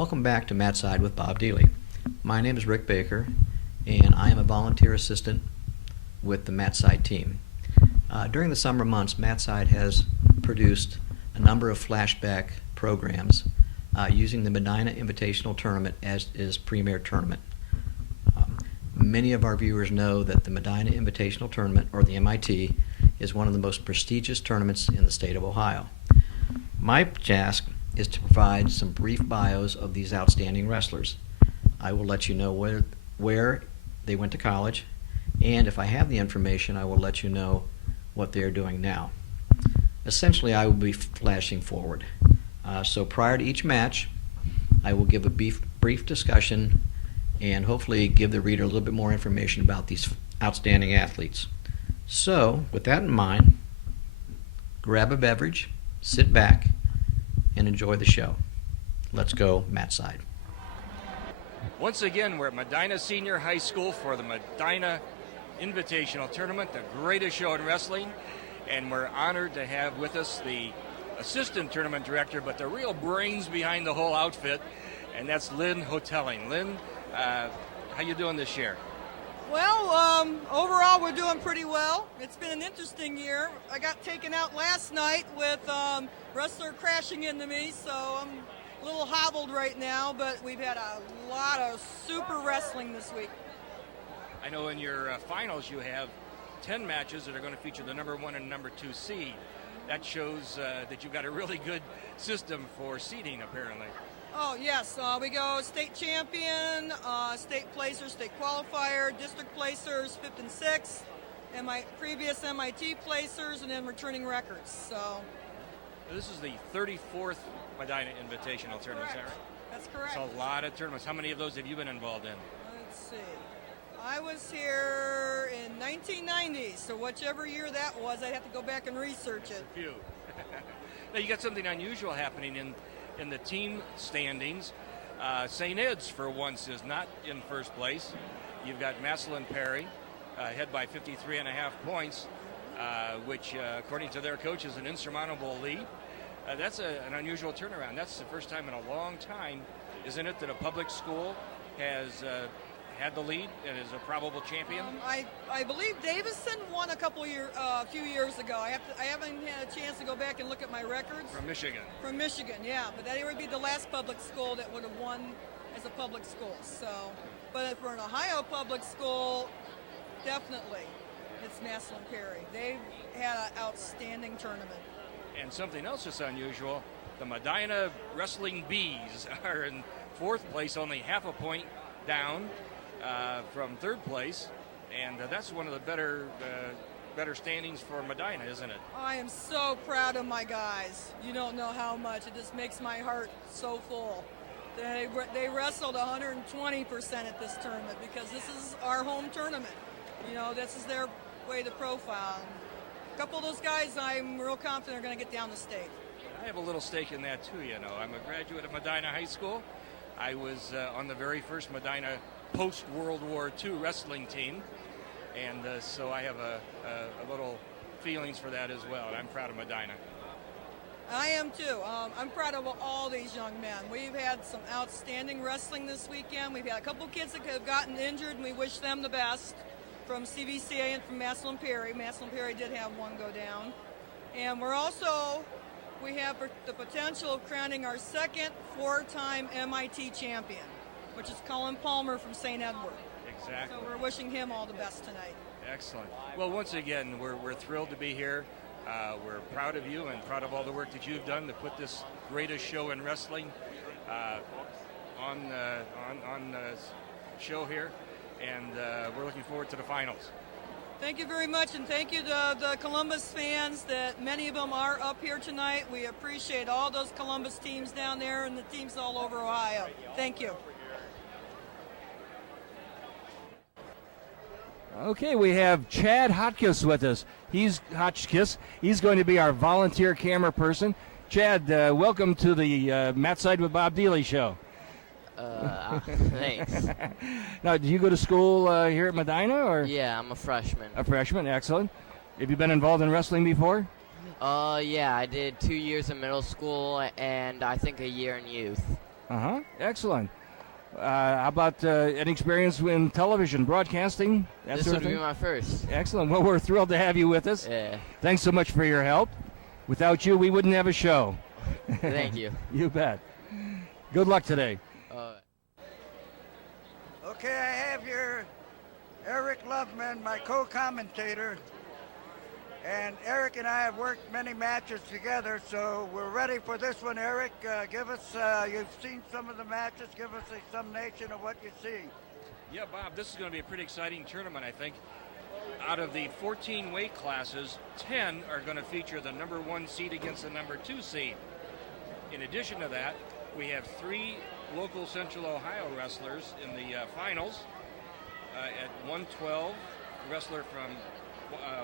Welcome back to Matt Side with Bob Dealey. My name is Rick Baker, and I am a volunteer assistant with the Matt Side team. During the summer months, Matt Side has produced a number of flashback programs using the Medina Invitational Tournament as its premier tournament. Many of our viewers know that the Medina Invitational Tournament, or the MIT, is one of the most prestigious tournaments in the state of Ohio. My task is to provide some brief bios of these outstanding wrestlers. I will let you know where they went to college, and if I have the information, I will let you know what they are doing now. Essentially, I will be flashing forward. So prior to each match, I will give a brief discussion and hopefully give the reader a little bit more information about these outstanding athletes. So, with that in mind, grab a beverage, sit back, and enjoy the show. Let's go, Matt Side. Once again, we're at Medina Senior High School for the Medina Invitational Tournament, the greatest show in wrestling, and we're honored to have with us the assistant tournament director, but the real brains behind the whole outfit, and that's Lynn Hotelling. Lynn, how you doing this year? Well, overall we're doing pretty well. It's been an interesting year. I got taken out last night with wrestler crashing into me, so I'm a little hobbled right now, but we've had a lot of super wrestling this week. I know in your finals you have 10 matches that are going to feature the number 1 and number 2 seed. That shows that you've got a really good system for seeding, apparently. Oh, yes. We go state champion, state placer, state qualifier, district placers, 5th and 6th, and my previous MIT placers, and then returning records. So this is the 34th Medina Invitational Tournament, is that right? That's correct. It's a lot of tournaments. How many of those have you been involved in? Let's see. I was here in 1990, so whichever year that was, I'd have to go back and research it. A few. Now, you got something unusual happening in the team standings. St. Ed's, for once, is not in first place. You've got Massillon Perry, ahead by 53.5 points, which, according to their coach, is an insurmountable lead. That's an unusual turnaround. That's the first time in a long time, isn't it, that a public school has had the lead and is a probable champion? I believe Davison won a few years ago. I haven't had a chance to go back and look at my records. From Michigan. From Michigan, yeah. But that would be the last public school that would have won as a public school. So, but for an Ohio public school, definitely, it's Massillon Perry. They've had an outstanding tournament. And something else that's unusual, the Medina Wrestling Bees are in 4th place, only half a point down from 3rd place, and that's one of the better standings for Medina, isn't it? I am so proud of my guys. You don't know how much. It just makes my heart so full. They wrestled 120% at this tournament because this is our home tournament. You know, this is their way to profile. And a couple of those guys, I'm real confident are going to get down the state. I have a little stake in that too, you know. I'm a graduate of Medina High School. I was on the very first Medina post-World War II wrestling team, and so I have a little feelings for that as well, and I'm proud of Medina. I am too. I'm proud of all these young men. We've had some outstanding wrestling this weekend. We've had a couple kids that have gotten injured, and we wish them the best, from CVCA and from Massillon Perry. Massillon Perry did have one go down. And we have the potential of crowning our second 4-time MIT champion, which is Collin Palmer from St. Edward. Exactly. So we're wishing him all the best tonight. Excellent. Well, once again, we're thrilled to be here. We're proud of you and proud of all the work that you've done to put this greatest show in wrestling on show here, and we're looking forward to the finals. Thank you very much, and thank you to the Columbus fans that many of them are up here tonight. We appreciate all those Columbus teams down there and the teams all over Ohio. Thank you. Okay, we have Chad Hotchkiss with us. He's going to be our volunteer camera person. Chad, welcome to the Matt Side with Bob Dealey show. Thanks. Now, do you go to school here at Medina, or? Yeah, I'm a freshman. A freshman, excellent. Have you been involved in wrestling before? Yeah, I did 2 years in middle school and I think a year in youth. Excellent. How about any experience in television, broadcasting? This would be my first. Excellent. Well, we're thrilled to have you with us. Yeah. Thanks so much for your help. Without you, we wouldn't have a show. Thank you. You bet. Good luck today. Okay, I have here Eric Loveman, my co-commentator. And Eric and I have worked many matches together, so we're ready for this one. Eric, give us, you've seen some of the matches, give us a summation of what you're seeing. Yeah, Bob, this is going to be a pretty exciting tournament, I think. Out of the 14 weight classes, 10 are going to feature the number 1 seed against the number 2 seed. In addition to that, we have 3 local Central Ohio wrestlers in the finals. At 112, a wrestler from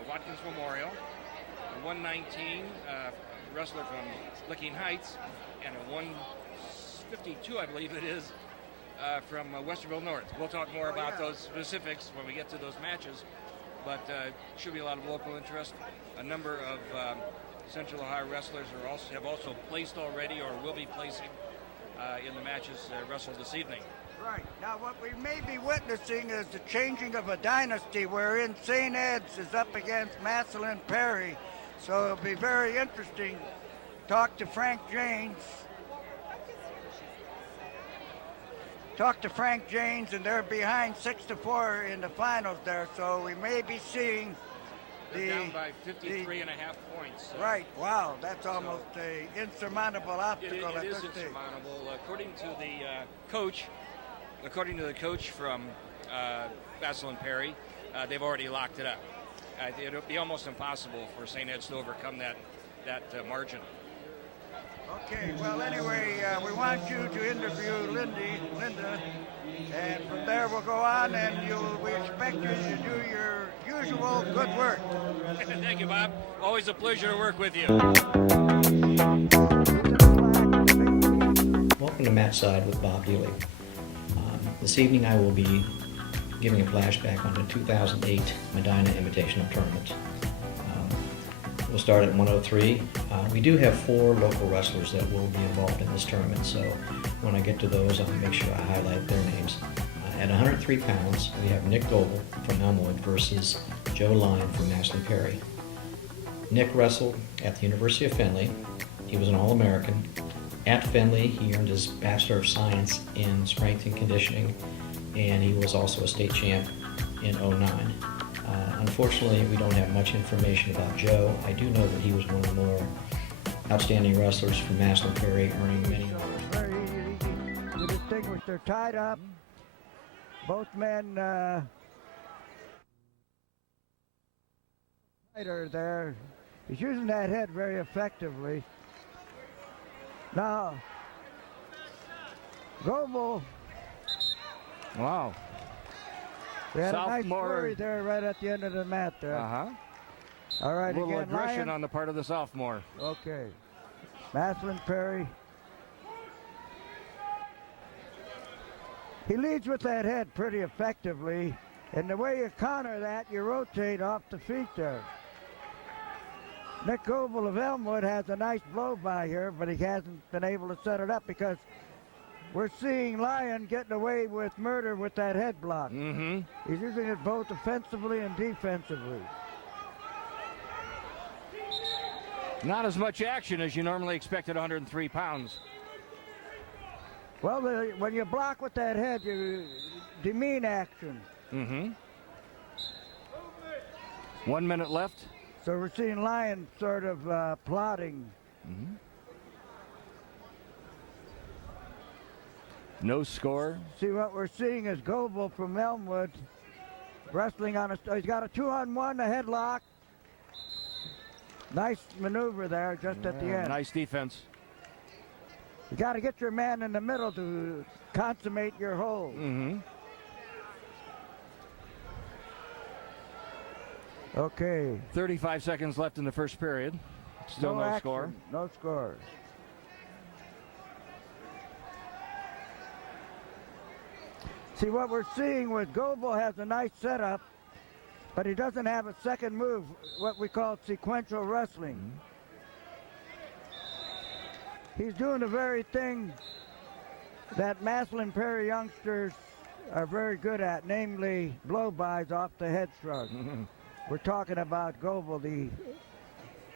Watkins Memorial, a 119 wrestler from Licking Heights, and a 152, I believe it is, from Westerville North. We'll talk more about those specifics when we get to those matches, but should be a lot of local interest. A number of Central Ohio wrestlers have also placed already or will be placing in the matches wrestled this evening. Right. Now, what we may be witnessing is the changing of a dynasty wherein St. Ed's is up against Massillon Perry. So it'll be very interesting. Talk to Frank James. And they're behind 6-4 in the finals there. So we may be seeing They're down by 53 and a half points. Right. Wow. That's almost an insurmountable obstacle It is insurmountable. According to the coach from Massillon Perry, they've already locked it up. It'll be almost impossible for St. Ed's to overcome that margin. Okay, well, anyway, we want you to interview Linda, and from there we'll go on, and we expect you to do your usual good work. Thank you, Bob. Always a pleasure to work with you. Welcome to Matt's Side with Bob Dealey. This evening I will be giving a flashback on the 2008 Medina Invitational Tournament. We'll start at 103. We do have 4 local wrestlers that will be involved in this tournament, so when I get to those I'll make sure I highlight their names. At 103 pounds, we have Nick Goebel from Elmwood versus Joe Lyon from Massillon Perry. Nick wrestled at the University of Findlay. He was an All-American. At Findlay, he earned his Bachelor of Science in Strength and Conditioning, and he was also a state champ in 09. Unfortunately, we don't have much information about Joe. I do know that he was one of the more outstanding wrestlers from Massillon Perry, earning many honors. Very easy to distinguish. They're tied up. Both men tighter there. He's using that head very effectively. Now, Goebel. Wow. They had a nice Sophomore. flurry there right at the end of the mat there. All right, A little again, aggression Lyon. on the part of the sophomore. Okay. Massillon Perry. He leads with that head pretty effectively. And the way you counter that, you rotate off the feet there. Nick Goebel of Elmwood has a nice blow by here, but he hasn't been able to set it up because we're seeing Lyon getting away with murder with that head block. Mm-hmm. He's using it both offensively and defensively. Not as much action as you normally expect at 103 pounds. Well, when you block with that head, you demean action. Mm-hmm. 1 minute left. So we're seeing Lyon sort of plotting. Mm-hmm. No score. See, what we're seeing is Goebel from Elmwood wrestling on he's got a 2-on-1, a headlock. Nice maneuver there just at the end. Nice defense. You got to get your man in the middle to consummate your hold. Mm-hmm. Okay. 35 seconds left in the first period. Still no action, score. No score. See, what we're seeing with Goebel has a nice setup, but he doesn't have a second move, what we call sequential wrestling. Mm-hmm. He's doing the very thing that Maslin Perry youngsters are very good at, namely blow-bys off the head shrug. We're talking about Goebel.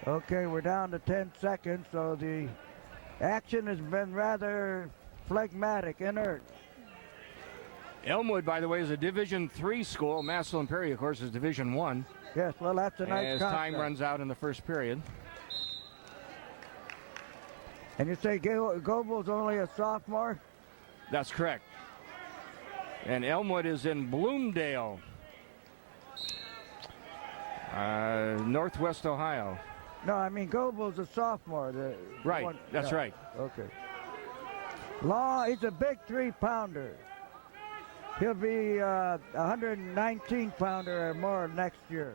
Okay, we're down to 10 seconds, so the action has been rather phlegmatic, inert. Elmwood, by the way, is a Division III school. Maslin Perry, of course, is Division I. Yes, well, that's a nice as concept. time runs out in the first period. And you say Goebel's only a sophomore? That's correct. And Elmwood is in Bloomdale, Northwest Ohio. No, I mean Goebel's a sophomore. Right, that's right. Okay. He's a big 3-pounder. He'll be a 119-pounder or more next year.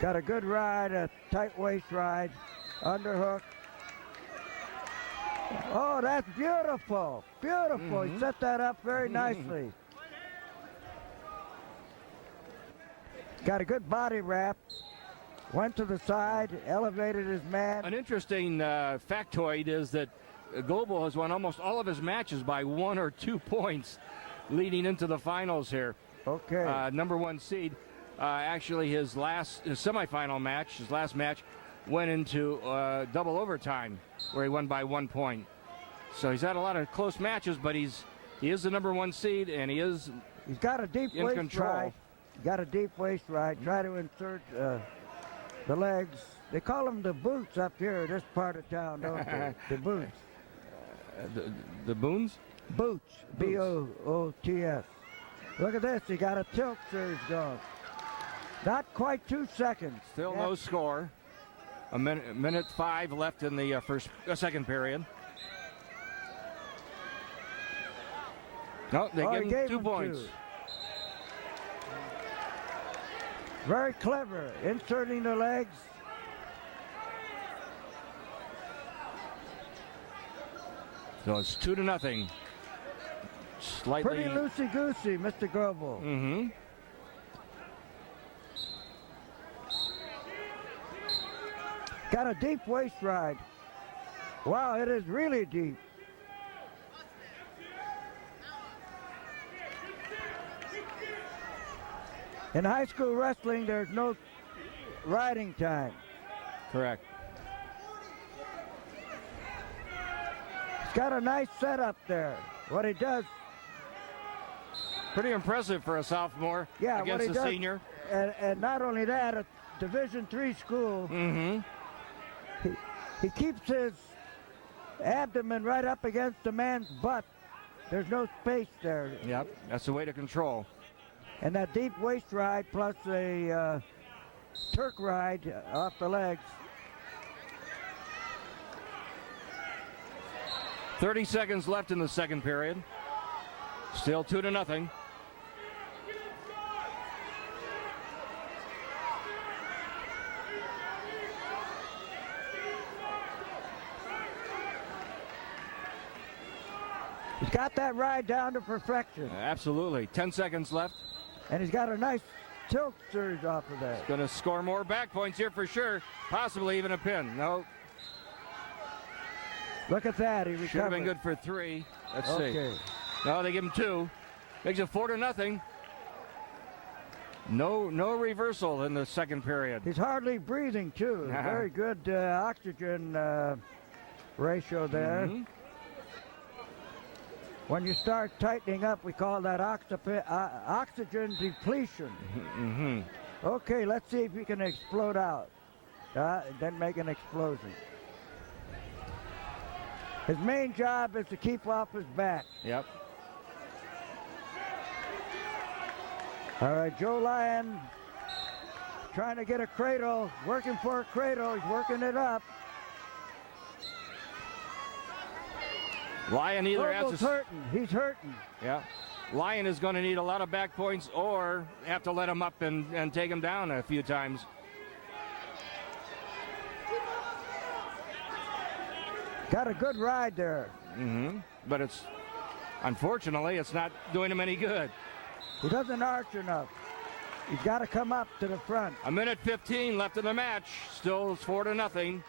Got a good ride, a tight waist ride, underhook. Oh, that's beautiful. Beautiful. He set that up very nicely. Got a good body wrap. Went to the side, elevated his man. An interesting factoid is that Goebel has won almost all of his matches by 1 or 2 points leading into the finals here. Okay. Number 1 seed. Actually, his semifinal match, his last match, went into double overtime where he won by 1 point. So he's had a lot of close matches, but he is the number 1 seed, and he's got a deep in waist control. ride. Got a deep waist ride. Try to insert the legs. They call them the boots up here in this part of town, don't they? The boots. The Boons? Boots. B-O-O-T-S. Look at this. He got a tilt surge going. Not quite 2 seconds. Still no score. A minute 5 left in the second period. No, they gave him 2 points. 2. Very clever, inserting the legs. So it's 2-0. Slightly. Pretty loosey-goosey, Mr. Goebel. Mm-hmm. Got a deep waist ride. Wow, it is really deep. In high school wrestling, there's no riding time. Correct. He's got a nice setup there. What he does. Pretty impressive for a sophomore against a senior. And not only that, a Division III school. Mm-hmm. He keeps his abdomen right up against the man's butt. There's no space there. Yep, that's the way to control. And that deep waist ride plus a Turk ride off the legs. 30 seconds left in the second period. Still 2-0. He's got that ride down to perfection. Absolutely. 10 seconds left. And he's got a nice tilt surge off of that. Going to score more back points here for sure. Possibly even a pin. No. Look at that. He recovered. Should have been good for 3. Let's see. No, they give him 2. Makes it 4-0. No reversal in the second period. He's hardly breathing, too. Very good oxygen ratio there. Mm-hmm. When you start tightening up, we call that oxygen depletion. Mm-hmm. Okay, let's see if he can explode out. Then make an explosion. His main job is to keep off his back. Yep. All right, Joe Lyon trying to get a cradle, working for a cradle. He's working it up. Lyon either has to... hurting. He's hurting. Yeah. Lyon is going to need a lot of back points or have to let him up and take him down a few times. Got a good ride there. Mm-hmm. But unfortunately, it's not doing him any good. He doesn't arch enough. He's got to come up to the front. A minute 15 left in the match. Still 4-0.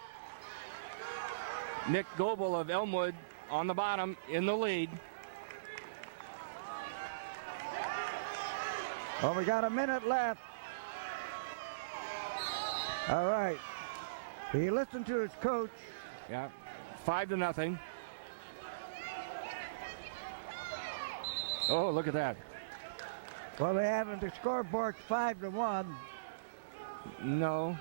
Nick Goebel of Elmwood on the bottom in the lead. Well, we got a minute left. All right. He listened to his coach. Yeah, 5-0. Oh, look at that. Well, they haven't. The scoreboard's 5-1. No.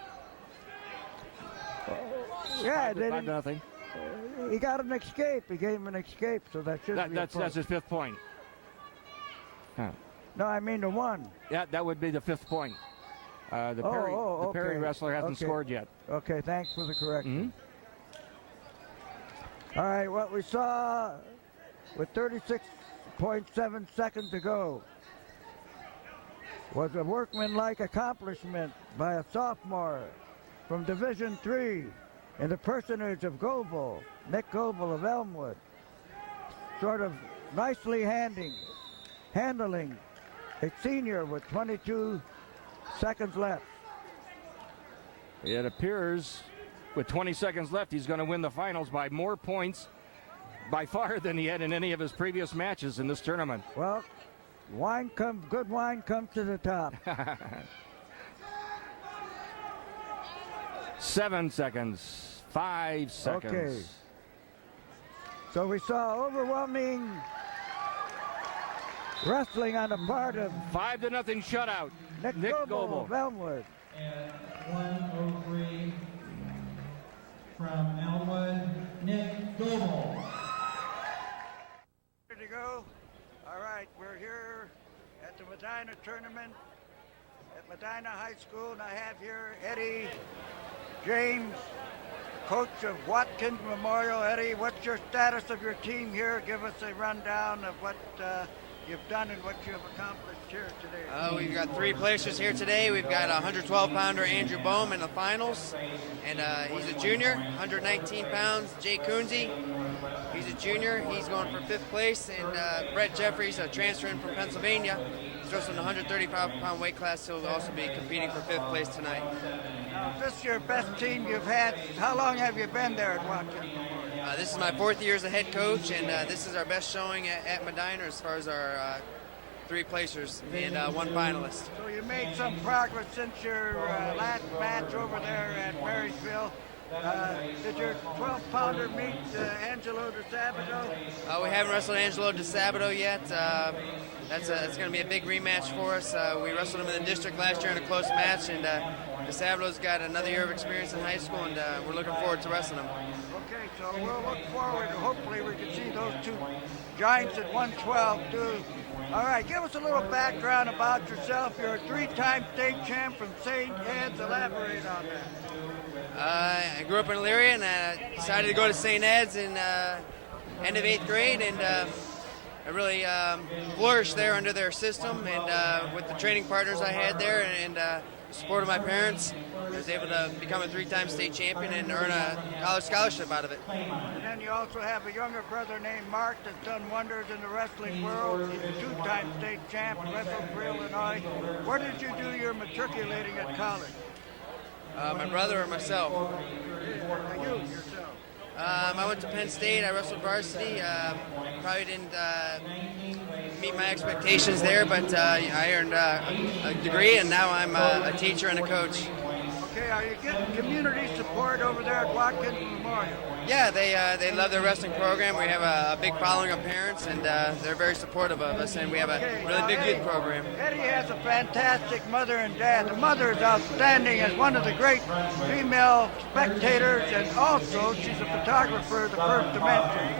Yeah, they Five didn't. nothing. He got an escape. He gave him an escape, so that should be That's his 5th point. Huh. No, I mean the one. Yeah, that would be the 5th point. The Perry okay. wrestler hasn't scored yet. Okay, thanks for the correction. Mm-hmm. All right, what we saw with 36.7 seconds to go was a workmanlike accomplishment by a sophomore from Division III in the personage of Goebel, Nick Goebel of Elmwood. Sort of nicely handling a senior with 22 seconds left. It appears with 20 seconds left, he's going to win the finals by more points by far than he had in any of his previous matches in this tournament. Well, good wine comes to the top. 7 seconds, 5 seconds. Okay. So we saw overwhelming wrestling on the part of 5-0 shutout. Nick Goebel of Elmwood. At 1:03 from Elmwood, Nick Goebel. Ready to go? All right, we're here at the Medina tournament at Medina High School, and I have here Eddie James, coach of Watkins Memorial. Eddie, what's your status of your team here? Give us a rundown of what you've done and what you have accomplished here today. We've got 3 placers here today. We've got a 112-pounder Andrew Boehm in the finals, and he's a junior. 119 pounds, Jay Coonsey. He's a junior. He's going for 5th place, and Brett Jeffries, a transfer in from Pennsylvania. He's wrestling the 135-pound weight class. He'll also be competing for 5th place tonight. Now, is this your best team you've had? How long have you been there at Watkins? This is my 4th year as a head coach, and this is our best showing at Medina as far as our 3 placers and 1 finalist. So you made some progress since your last match over there at Marysville. Did your 12-pounder meet Angelo DeSabato? We haven't wrestled Angelo DeSabato yet. That's going to be a big rematch for us. We wrestled him in the district last year in a close match, and DeSabato's got another year of experience in high school, and we're looking forward to wrestling him. Okay, so we'll look forward to hopefully we can see those 2 giants at 112 too. All right, give us a little background about yourself. You're a 3-time state champ from St. Ed's. Elaborate on that. I grew up in Elyria, and decided to go to St. Ed's in end of 8th grade, and I really flourished there under their system, and with the training partners I had there, and the support of my parents, I was able to become a 3-time state champion and earn a college scholarship out of it. And then you also have a younger brother named Mark that's done wonders in the wrestling world. He's a 2-time state champ, wrestled for Illinois. Where did you do your matriculating at college? My brother or myself? You yourself. I went to Penn State. I wrestled varsity. Probably didn't meet my expectations there, but I earned a degree, and now I'm a teacher and a coach. Okay, are you getting community support over there at Watkins Memorial? Yeah, they love their wrestling program. We have a big following of parents, and they're very supportive of us, and we have a really big youth program. Eddie has a fantastic mother and dad. The mother is outstanding as one of the great female spectators, and also she's a photographer of the First Dimension.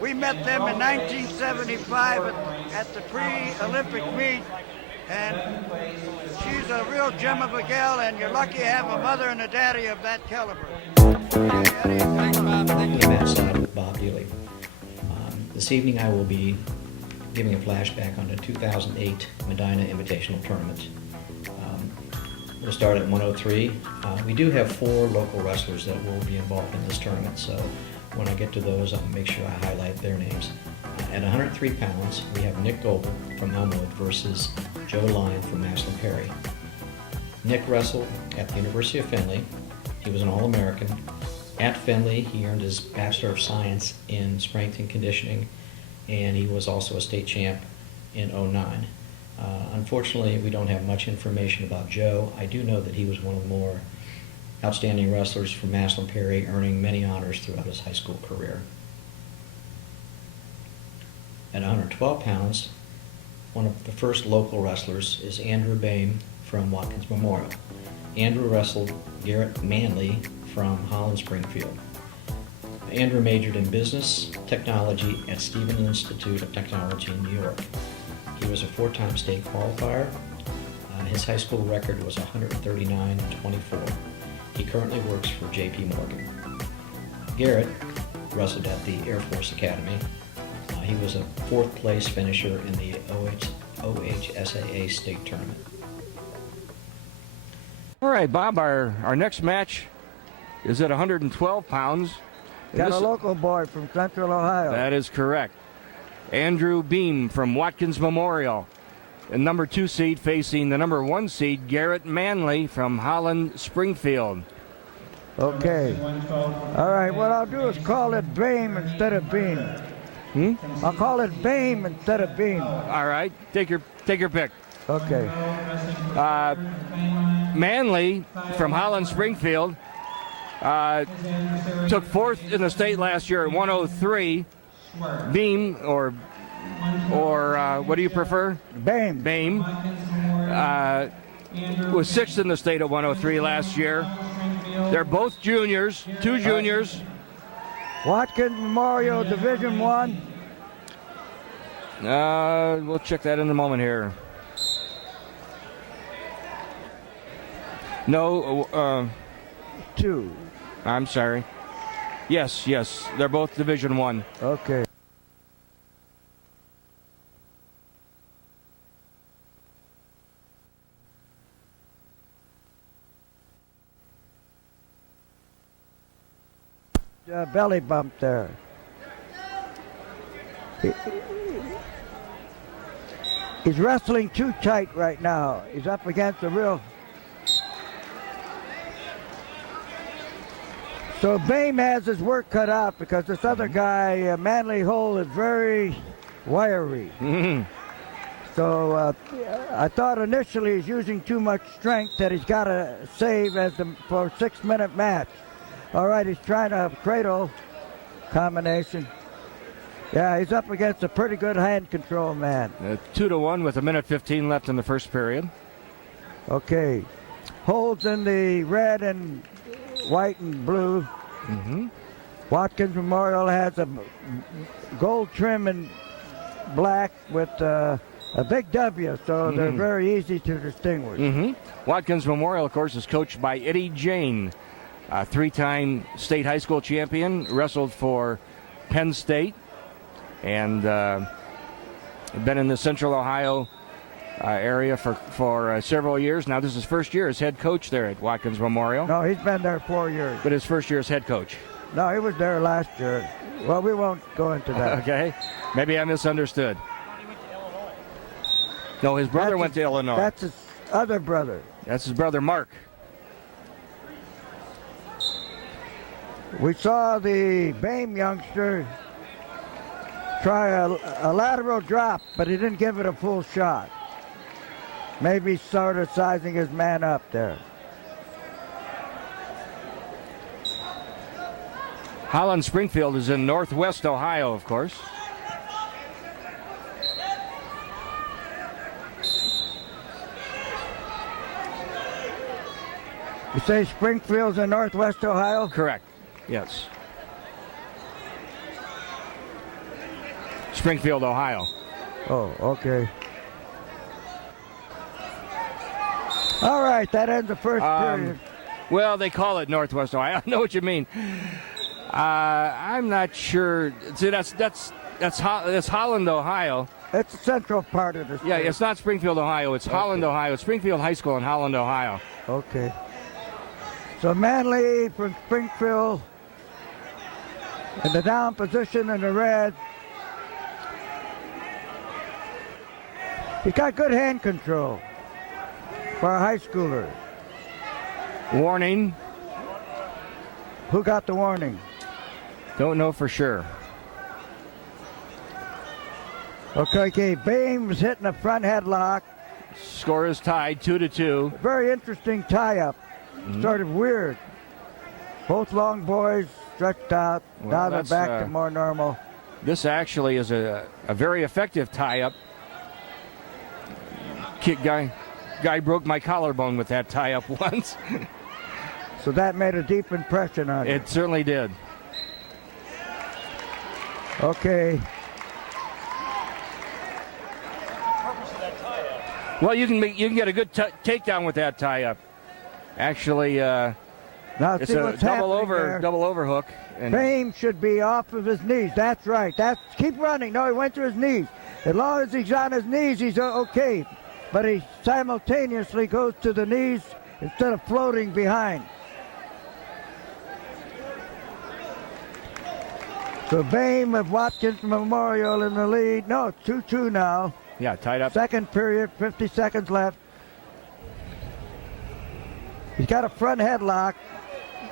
We met them in 1975 at the pre-Olympic meet, and she's a real gem of a gal, and you're lucky to have a mother and a daddy of that caliber. Thanks, Bob. Thank you. Matt Side with Bob Dealey. This evening I will be giving a flashback on the 2008 Medina Invitational Tournament. We'll start at 103. We do have 4 local wrestlers that will be involved in this tournament, so when I get to those, I'll make sure I highlight their names. At 103 pounds, we have Nick Goebel from Elmwood versus Joe Lyon from Maslin Perry. Nick wrestled at the University of Findlay. He was an All-American, At Findlay, he earned his Bachelor of Science in Strength and Conditioning, and he was also a state champ in '09. Unfortunately, we don't have much information about Joe. I do know that he was one of the more outstanding wrestlers from Massillon Perry, earning many honors throughout his high school career. At 112 pounds, one of the first local wrestlers is Andrew Boehm from Watkins Memorial. Andrew wrestled Garrett Manley from Holland Springfield. Andrew majored in business technology at Stephen Institute of Technology in New York. He was a 4-time state qualifier. His high school record was 139-24. He currently works for J.P. Morgan. Garrett wrestled at the Air Force Academy. He was a 4th place finisher in the OHSAA state tournament. All right, Bob, our next match is at 112 pounds. Got a local boy from Central Ohio. That is correct. Andrew Boehm from Watkins Memorial. The number 2 seed facing the number 1 seed, Garrett Manley from Holland Springfield. Okay. All right, what I'll do is call it Boehm instead of Beam. I'll call it Boehm instead of Beam. All right, take your pick. Okay. Manley from Holland Springfield took 4th in the state last year at 103. Boehm, or what do you prefer? Boehm. Boehm was 6th in the state at 103 last year. They're both juniors, 2 juniors. Watkins Memorial Division I. We'll check that in a moment here. No, 2. I'm sorry. Yes, they're both Division I. Okay. Belly bump there. He's wrestling too tight right now. He's up against a real... So Boehm has his work cut out because this other guy, Manley Hole, is very wiry. So I thought initially he's using too much strength that he's got to save for a 6-minute match. All right, he's trying to cradle combination. Yeah, he's up against a pretty good hand control man. 2-1 with 1:15 left in the first period. Okay. Holds in the red and white and blue. Watkins Memorial has a gold trim and black with a big W, so they're very easy to distinguish. Watkins Memorial, of course, is coached by Eddie Jane, a 3-time state high school champion, wrestled for Penn State, and been in the Central Ohio area for several years. Now this is his first year as head coach there at Watkins Memorial. No, he's been there 4 years. But his first year as head coach. No, he was there last year. Well, we won't go into that. Okay. Maybe I misunderstood. No, his brother went to Illinois. That's his other brother. That's his brother, Mark. We saw the Boehm youngster try a lateral drop, but he didn't give it a full shot. Maybe sort of sizing his man up there. Holland Springfield is in northwest Ohio, of course. You say Springfield's in northwest Ohio? Correct. Yes. Springfield, Ohio. Oh, okay. All right, that ends the first period. Well, they call it Northwest Ohio. I know what you mean. I'm not sure. See, that's Holland, Ohio. It's the central part of the state. Yeah, it's not Springfield, Ohio. It's Holland, Ohio. It's Springfield High School in Holland, Ohio. Okay. So Manley from Springfield in the down position in the red. He's got good hand control for a high schooler. Warning. Who got the warning? Don't know for sure. Okay, Boehm's hitting a front headlock. Score is tied 2-2. Very interesting tie-up. Sort of weird. Both long boys stretched out. Well, now they're back to more normal. This actually is a very effective tie-up. Guy broke my collarbone with that tie-up once. So that made a deep impression on you. It certainly did. Okay. Well, you can get a good takedown with that tie-up. Actually, Now it's see a what's double happening there. overhook. And Boehm should be off of his knees. That's right. Keep running. No, he went to his knees. As long as he's on his knees, he's okay. But he simultaneously goes to the knees instead of floating behind. So Boehm of Watkins Memorial in the lead. No, it's 2-2 now. yeah, tied up. Second period, 50 seconds left. He's got a front headlock.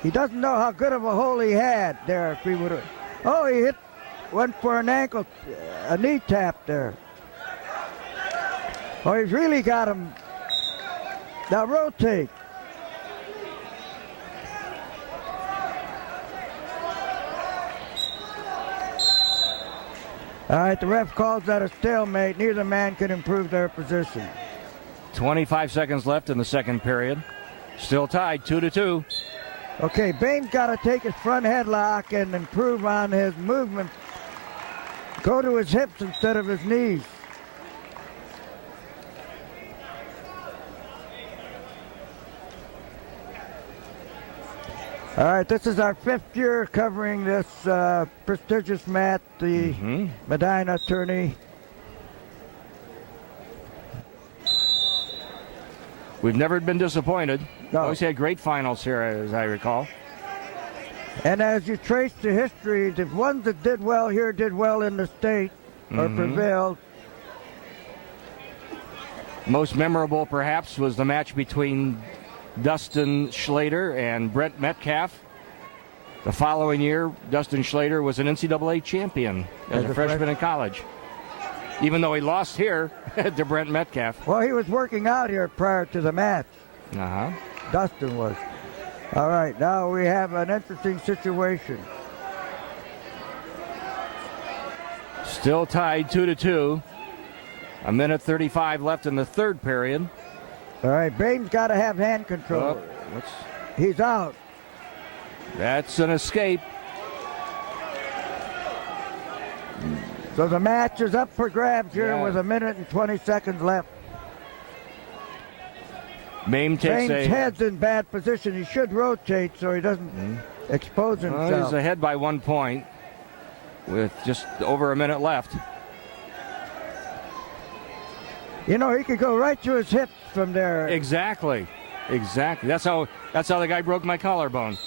He doesn't know how good of a hole he had there. If he would have. Oh, he went for an ankle, a knee tap there. Oh, he's really got him. Now rotate. All right, the ref calls that a stalemate. Neither man can improve their position. 25 seconds left in the second period. Still tied 2-2. Okay, Boehm's got to take his front headlock and improve on his movement. Go to his hips instead of his knees. All right, this is our 5th year covering this prestigious mat, the Medina tourney. We've never been disappointed. No. Always had great finals here, as I recall. And as you trace the history, the ones that did well here did well in the state or prevailed. Most memorable, perhaps, was the match between Dustin Schlater and Brent Metcalf. The following year, Dustin Schlater was an NCAA champion as a freshman in college, even though he lost here to Brent Metcalf. Well, he was working out here prior to the match. Dustin was. All right, now we have an interesting situation. Still tied 2-2. A minute 35 left in the third period. All right, Boehm's got to have hand control. He's out. That's an escape. So the match is up for grabs here with a minute and 20 seconds left. Boehm takes Boehm's head's in bad position. He should rotate so he doesn't expose himself. Well, he's ahead by 1 point with just over a minute left. You know, he could go right to his hips from there. Exactly. That's how the guy broke my collarbone.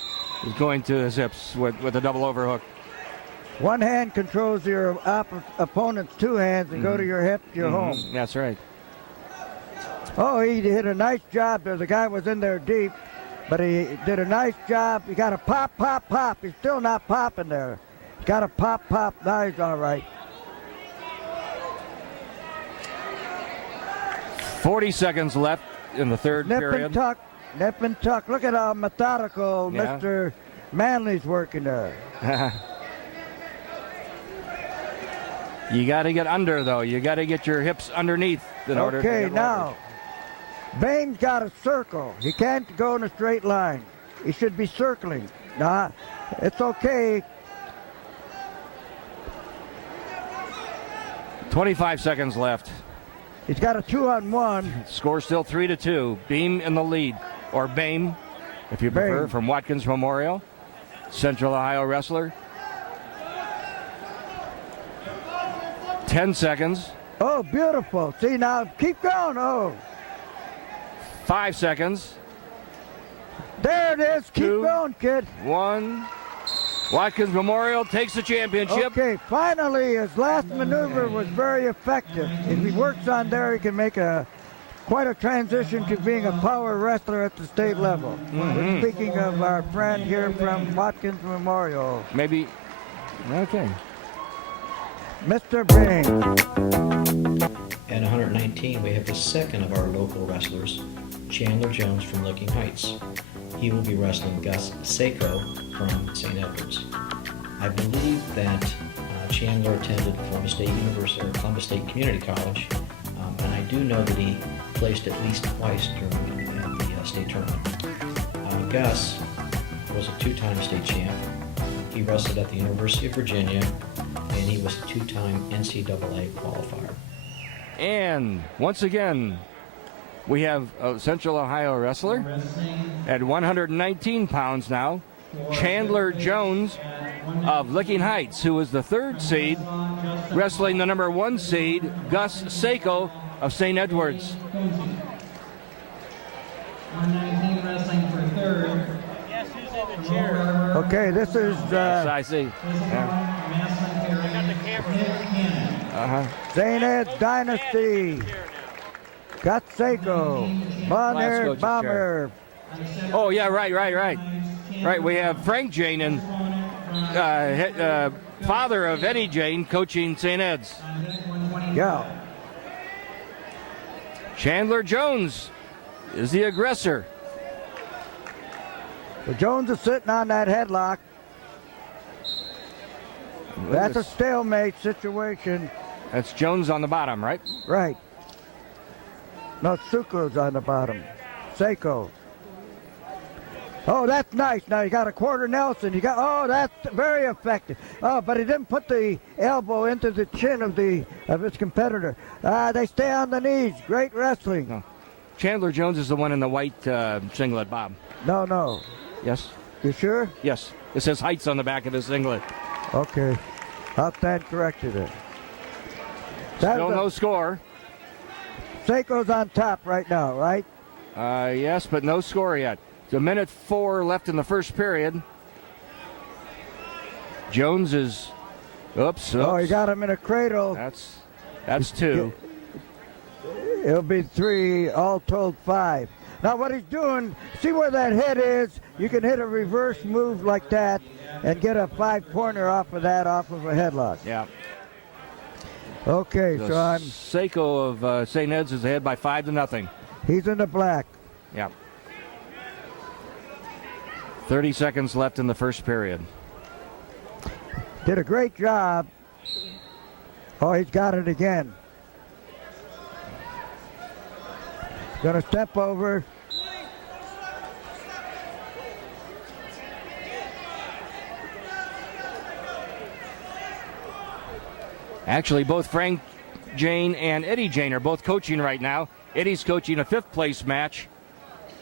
He's going to his hips with a double overhook. One hand controls your opponent's two hands and go to your hip, you're home. That's right. Oh, he did a nice job there. The guy was in there deep, but he did a nice job. He got a pop, pop, pop. He's still not popping there. He's got a pop, pop. Now he's all right. 40 seconds left in the third period. Nip and tuck. Look at how methodical Mr. Manley's working there. You got to get under, though. You got to get your hips underneath in order to get Okay, now, Boehm's got a circle. He can't go in a straight line. He should be circling. Nah, it's okay. 25 seconds left. He's got a 2-on-1. Score still 3-2. Boehm in the lead, or Boehm, if you prefer, from Watkins Memorial, Central Ohio wrestler. 10 seconds. Oh, beautiful. See, now, keep going. Oh. 5 seconds. There it is. Keep going, kid. 1. Watkins Memorial takes the championship. Okay, finally, his last maneuver was very effective. If he works on there, he can make a quite a transition to being a power wrestler at the state level. Speaking of our friend here from Watkins Memorial. Maybe, okay. Mr. Bing. At 119, we have the second of our local wrestlers, Chandler Jones from Licking Heights. He will be wrestling Gus Sako from St. Edwards. I believe that Chandler attended Columbus State University or Columbus State Community College, and I do know that he placed at least twice during the state tournament. Gus was a two-time state champ. He wrestled at the University of Virginia, and he was a two-time NCAA qualifier. And once again, we have a Central Ohio wrestler at 119 pounds now, Chandler Jones of Licking Heights, who is the 3rd seed, wrestling the number 1 seed, Gus Sako of St. Edwards. 119 wrestling for 3rd. Yes, who's in the chair? Okay, this is I see. St. Ed's Dynasty. Gus Sako. Bonner Bomber. Oh, yeah, right. Right, we have Frank Jane and father of Eddie Jane coaching St. Ed's. Yeah. Chandler Jones is the aggressor. Well, Jones is sitting on that headlock. That's a stalemate situation. That's Jones on the bottom, right? Right. No, Suko's on the bottom. Sako. Oh, that's nice. Now you got a quarter Nelson. That's very effective. Oh, but he didn't put the elbow into the chin of his competitor. They stay on the knees. Great wrestling. No. Chandler Jones is the one in the white singlet, Bob. No. Yes? You sure? Yes. It says Heights on the back of his singlet. Okay. I'll stand corrected then. Still no score. Sako's on top right now, right? Yes, but no score yet. It's 1:04 left in the first period. Jones is... Oops. Oh, he got him in a cradle. That's 2. It'll be 3, all told 5. Now what he's doing, see where that head is? You can hit a reverse move like that and get a 5-pointer off of that, off of a headlock. Yeah. Okay, so I'm... Sako of St. Ed's is ahead by 5-0. He's in the black. Yeah. 30 seconds left in the first period. Did a great job. Oh, he's got it again. Gonna step over. Actually, both Frank Jane and Eddie Jane are both coaching right now. Eddie's coaching a 5th place match.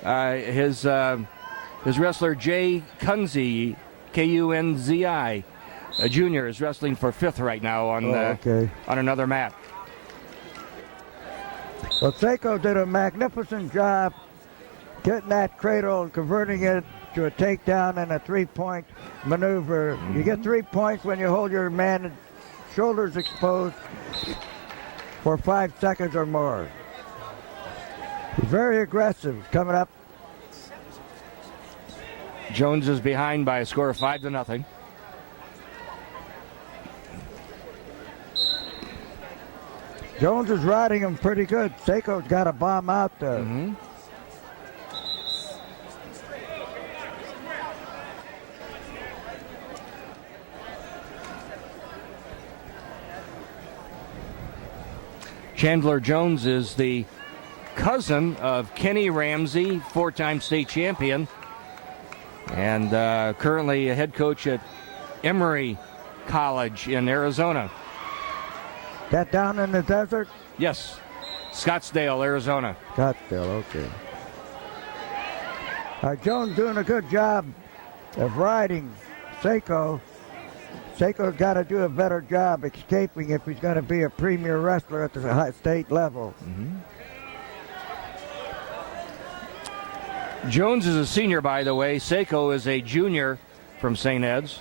His wrestler Jay Kunzi, Kunzi, a junior, is wrestling for 5th right now on another mat. Well, Sako did a magnificent job getting that cradle and converting it to a takedown and a 3-point maneuver. You get 3 points when you hold your man's shoulders exposed for 5 seconds or more. He's very aggressive coming up. Jones is behind by a score of 5-0. Jones is riding him pretty good. Sako's got a bomb out there. Chandler Jones is the cousin of Kenny Ramsey, 4-time state champion, and currently a head coach at Emory College in Arizona. That down in the desert? Yes, Scottsdale, Arizona. Scottsdale, okay. Jones doing a good job of riding Sako. Sako's got to do a better job escaping if he's going to be a premier wrestler at the state level. Jones is a senior, by the way. Sako is a junior from St. Ed's.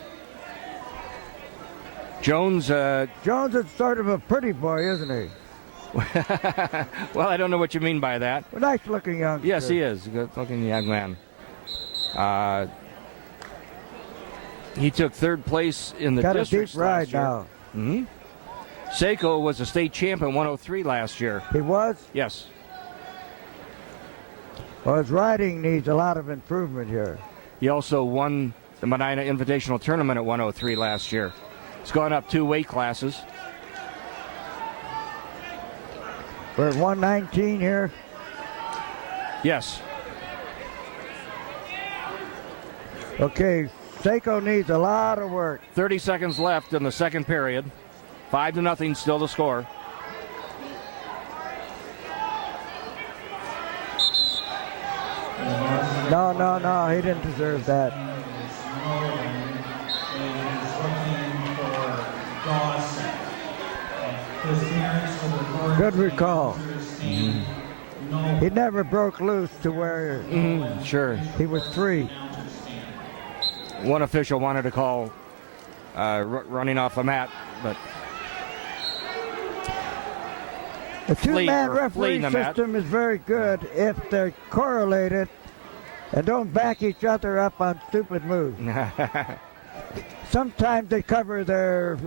Jones is sort of a pretty boy, isn't he? Well, I don't know what you mean by that. A nice-looking youngster. Yes, he is. A good-looking young man. He took third place in the Got a districts deep ride last year. now. Mm-hmm. Sako was a state champ in 103 last year. He was? Yes. Well, his riding needs a lot of improvement here. He also won the Medina Invitational Tournament at 103 last year. He's gone up 2 weight classes. We're at 119 here. Yes. Okay, Sako needs a lot of work. 30 seconds left in the second period. 5-0 still to score. No, he didn't deserve that. Good recall. He never broke loose to where Sure. he was free. One official wanted to call running off a mat, but The two-man referee fleeing the mat. system is very good if they're correlated and don't back each other up on stupid moves. Sometimes they cover their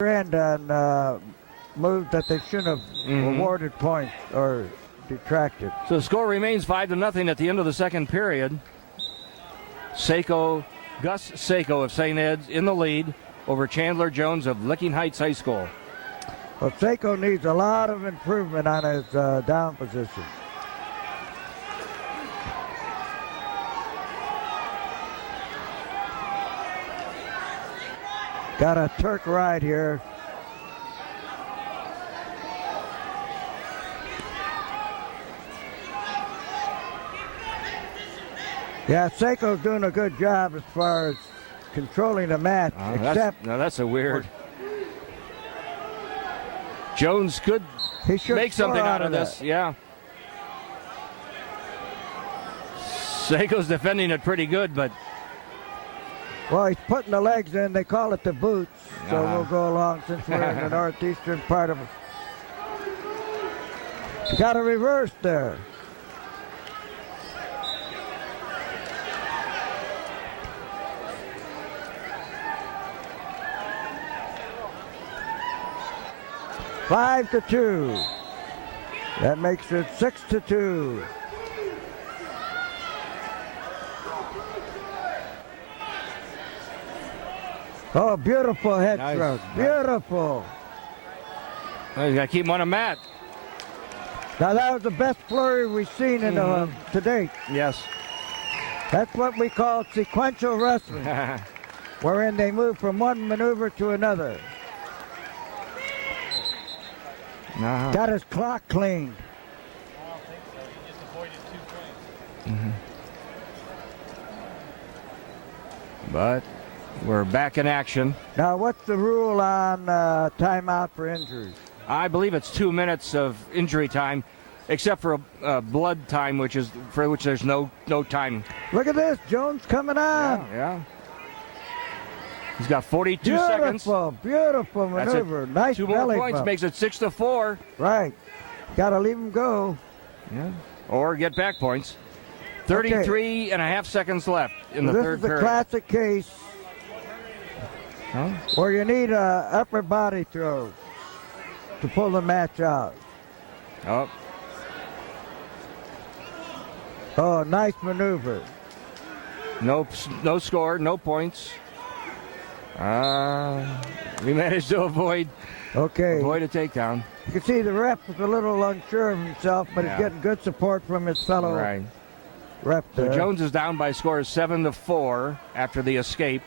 rear end on moves that they shouldn't have awarded points or detracted. So the score remains 5-0 at the end of the second period. Gus Sako of St. Ed's in the lead over Chandler Jones of Licking Heights High School. Well, Sako needs a lot of improvement on his down position. Got a Turk ride here. Yeah, Sako's doing a good job as far as controlling the match, except that's a weird. Jones could he should make something score out of this. that. Yeah. Sako's defending it pretty good, but Well, he's putting the legs in. They call it the boots, so we'll go along since we're in the northeastern part of it. You got a reverse there. 5-2. That makes it 6-2. Oh, beautiful head Nice. stroke. Beautiful. well, you got to keep him on a mat. Now, that was the best flurry we've seen in to date. Yes. That's what we call sequential wrestling, wherein they move from one maneuver to another. Got his clock cleaned. But we're back in action. Now, what's the rule on timeout for injuries? I believe it's 2 minutes of injury time, except for blood time, which there's no time. Look at this, Jones coming on. Yeah. He's got 42 seconds. Beautiful maneuver. Nice 2 more belly points bump. makes it 6-4. Right. Got to leave him go. Yeah. Or get back points. 33 and a half seconds left in the third This is a period. classic case where you need a upper body throw to pull the match out. Oh, nice maneuver. No score, no points. We managed to avoid a takedown. You can see the ref was a little unsure of himself, but he's getting good support from his fellow ref there. So Jones is down by score of 7-4 after the escape.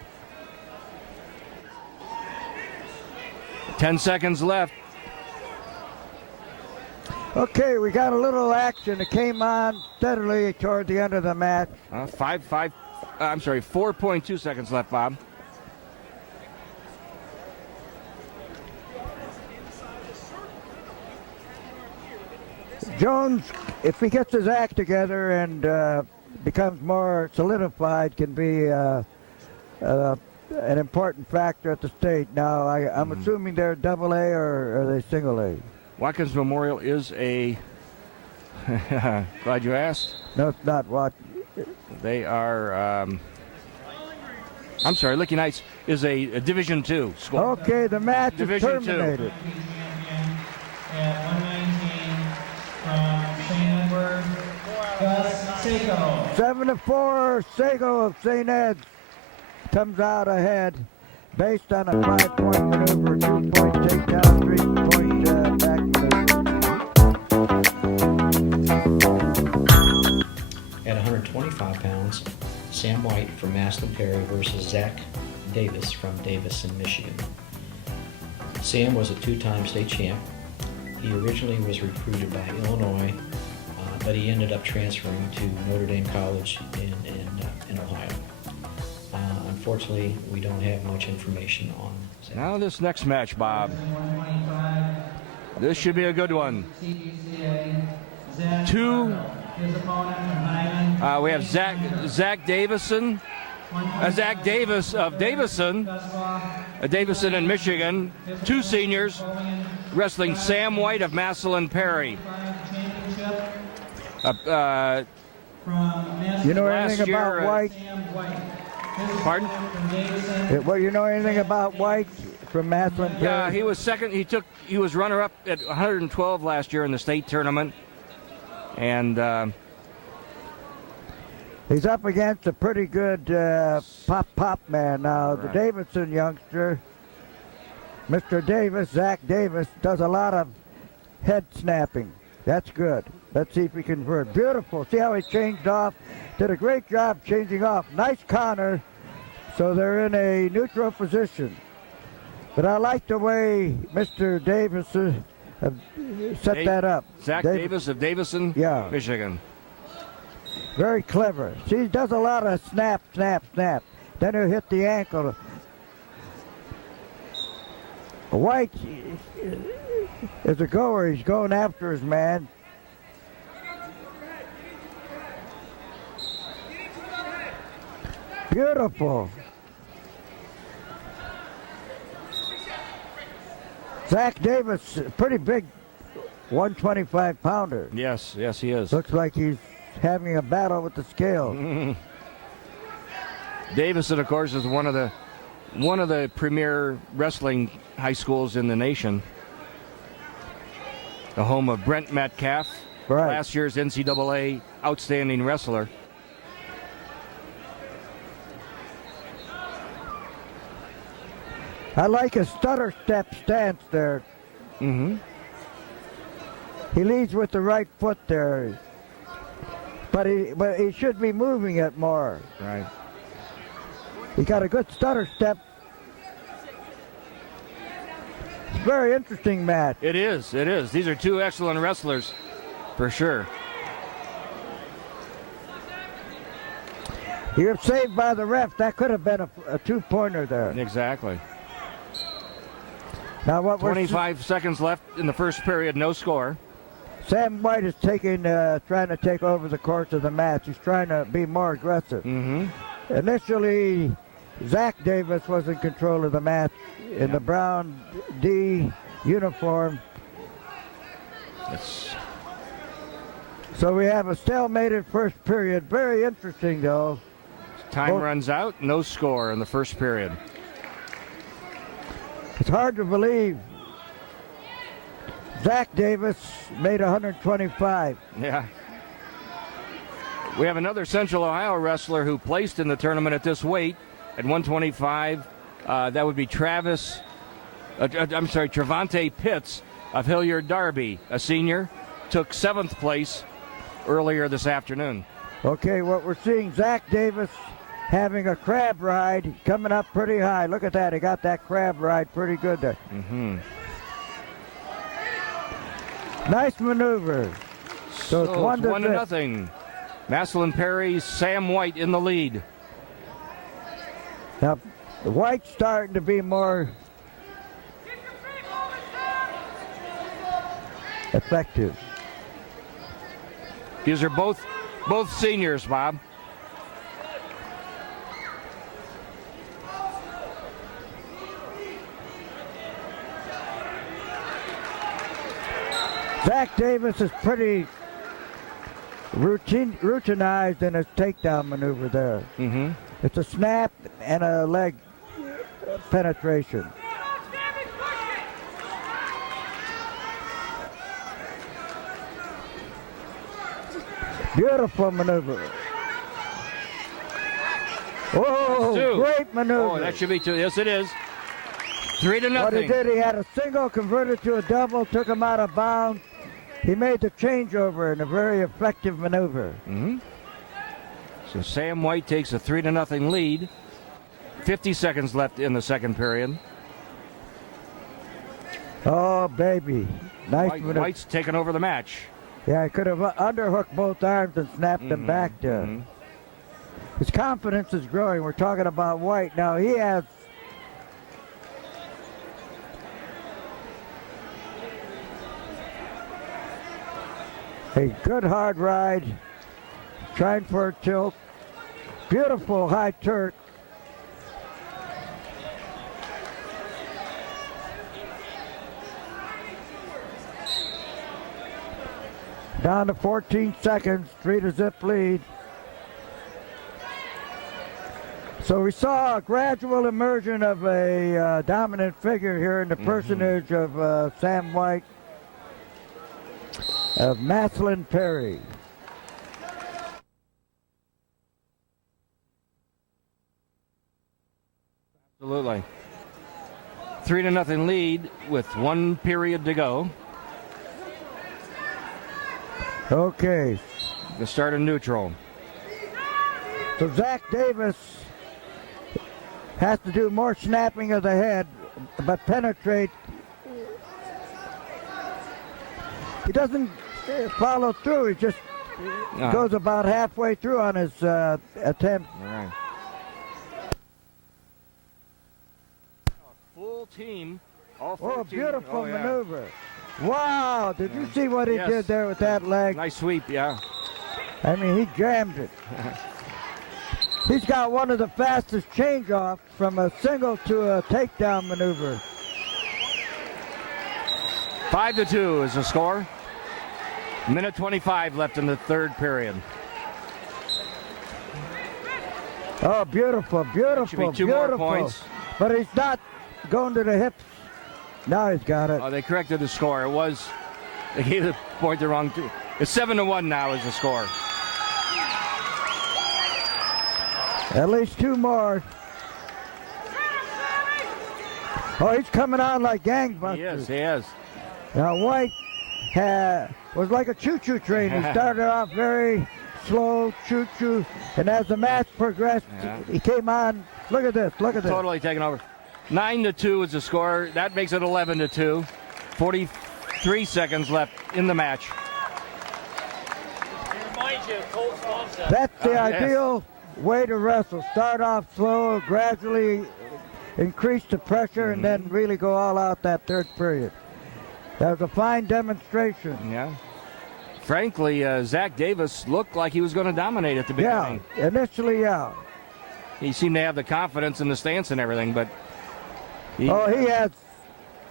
10 seconds left. Okay, we got a little action. It came on steadily toward the end of the match. 4.2 seconds left, Bob. Jones, if he gets his act together and becomes more solidified, can be an important factor at the state. Now, I'm assuming they're double A or are they single A? Watkins Memorial is a. Glad you asked. No, it's not what. They are. I'm sorry, Licking Heights is a Division II school. Okay, the match Division is terminated. At 119 from St. Edward, Gus Sako. 7-4, Sako of St. Ed's comes out ahead based on a 5-point maneuver, 2-point takedown, 3-point back maneuver. At 125 pounds, Sam White from Maslin Perry versus Zach Davis from Davison, Michigan. Sam was a two-time state champ. He originally was recruited by Illinois, but he ended up transferring to Notre Dame College in Ohio. Unfortunately, we don't have much information on Zach. Now this next match, Bob. This should be a good one. We have Zach Davison. Zach Davis of Davison. Davison in Michigan. Two seniors wrestling Sam White of Maslin Perry. You know anything about White? Pardon? Well, you know anything about White from Maslin Perry? Yeah, he was second. He was runner-up at 112 last year in the state tournament, and he's up against a pretty good pop man now. Right. The Davidson youngster, Mr. Davis, Zach Davis, does a lot of head snapping. That's good. Let's see if he can convert. Beautiful. See how he changed off? Did a great job changing off. Nice counter. So they're in a neutral position. But I like the way Mr. Davis set that up. Zach Davis of Davison, yeah, Michigan. Very clever. See, he does a lot of snap, snap, snap. Then he'll hit the ankle. White is a goer. He's going after his man. Beautiful. Zach Davis, pretty big 125-pounder. Yes, he is. Looks like he's having a battle with the scale. Davison, of course, is one of the premier wrestling high schools in the nation. The home of Brent Metcalf, right, last year's NCAA outstanding wrestler. I like his stutter step stance there. Mm-hmm. He leads with the right foot there. But he should be moving it more. Right. He got a good stutter step. It's a very interesting match. It is. These are two excellent wrestlers, for sure. You're saved by the ref. That could have been a two-pointer there. Exactly. Now what 25 seconds left in the first period, no score. Sam White is trying to take over the course of the match. He's trying to be more aggressive. Mm-hmm. Initially, Zach Davis was in control of the match in the brown D uniform. Yes. So we have a stalemated first period. Very interesting, though. Time runs out. No score in the first period. It's hard to believe Zach Davis made 125. Yeah. We have another Central Ohio wrestler who placed in the tournament at this weight at 125. That would be Trevante Pitts of Hilliard Darby, a senior, took 7th place earlier this afternoon. Okay, what we're seeing, Zach Davis having a crab ride, coming up pretty high. Look at that, he got that crab ride pretty good there. Mm-hmm. Nice maneuver. So it's 1-0. Maslin Perry's Sam White in the lead. Now, White's starting to be more effective. These are both seniors, Bob. Zach Davis is pretty routinized in his takedown maneuver there. Mm-hmm. It's a snap and a leg penetration. Beautiful maneuver. Oh, great maneuver. Oh, that should be 2. Yes, it is. 3-0. What he did, he had a single converted to a double, took him out of bounds. He made the changeover in a very effective maneuver. Mm-hmm. So Sam White takes a 3-0 lead. 50 seconds left in the second period. Oh, baby. Nice maneuver. White's taken over the match. Yeah, he could have underhooked both arms and snapped them back there. Mm-hmm. His confidence is growing. We're talking about White. Now he has a good hard ride, trying for a tilt. Beautiful high turn. Down to 14 seconds, 3-0 lead. So we saw a gradual immersion of a dominant figure here in the personage of Sam White, of Maslin Perry. Absolutely. 3-0 lead with 1 period to go. Okay. The start of neutral. So Zach Davis has to do more snapping of the head, but penetrate. He doesn't follow through. He just goes about halfway through on his attempt. All right. Full team. All 14. Oh, beautiful yeah. maneuver. Wow, did you see what he did there with that leg? Nice sweep, yeah. I mean, he jammed it. He's got one of the fastest change-offs from a single to a takedown maneuver. 5-2 is the score. Minute 25 left in the third period. Oh, beautiful, beautiful, Should be 2 beautiful. more points. But he's not going to the hips. Now he's got it. Oh, they corrected the score. It was, they gave the point the wrong. It's 7-1 now is the score. At least 2 more. Oh, he's coming on like gangbusters. He is. Now White was like a choo-choo train. He started off very slow, choo-choo, and as the match progressed, he came on. Look at this, look at this. Totally taken over. 9-2 is the score. That makes it 11-2. 43 seconds left in the match. That's the ideal way to wrestle. Start off slow, gradually increase the pressure, and then really go all out that third period. That was a fine demonstration. Yeah. Frankly, Zach Davis looked like he was going to dominate at the beginning. Yeah, initially, yeah. He seemed to have the confidence in the stance and everything, but he has.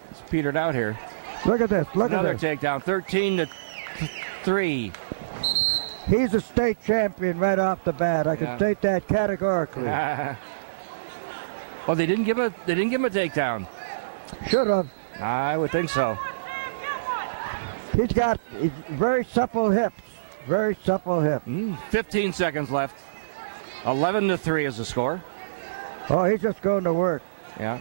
He's petered out here. Look at this. Look Another at this. takedown. 13-3. He's a state champion right off the bat. I can state that categorically. Well, they didn't give him a takedown. Should have. I would think so. He's got very supple hips. Very supple hips. 15 seconds left. 11-3 is the score. Oh, he's just going to work. Yeah.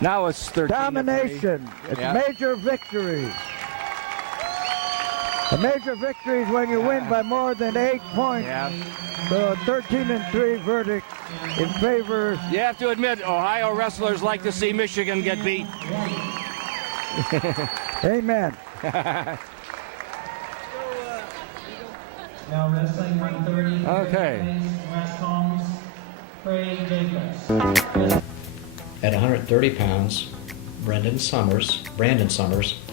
Now it's 13. Domination. It's major victory. A major victory is when you win by more than 8 points. Yeah. So a 13-3 verdict in favor. You have to admit, Ohio wrestlers like to see Michigan get beat. Amen. Now wrestling 130. Okay. West Holmes, Craig Jacobs. At 130 pounds, Brandon Summers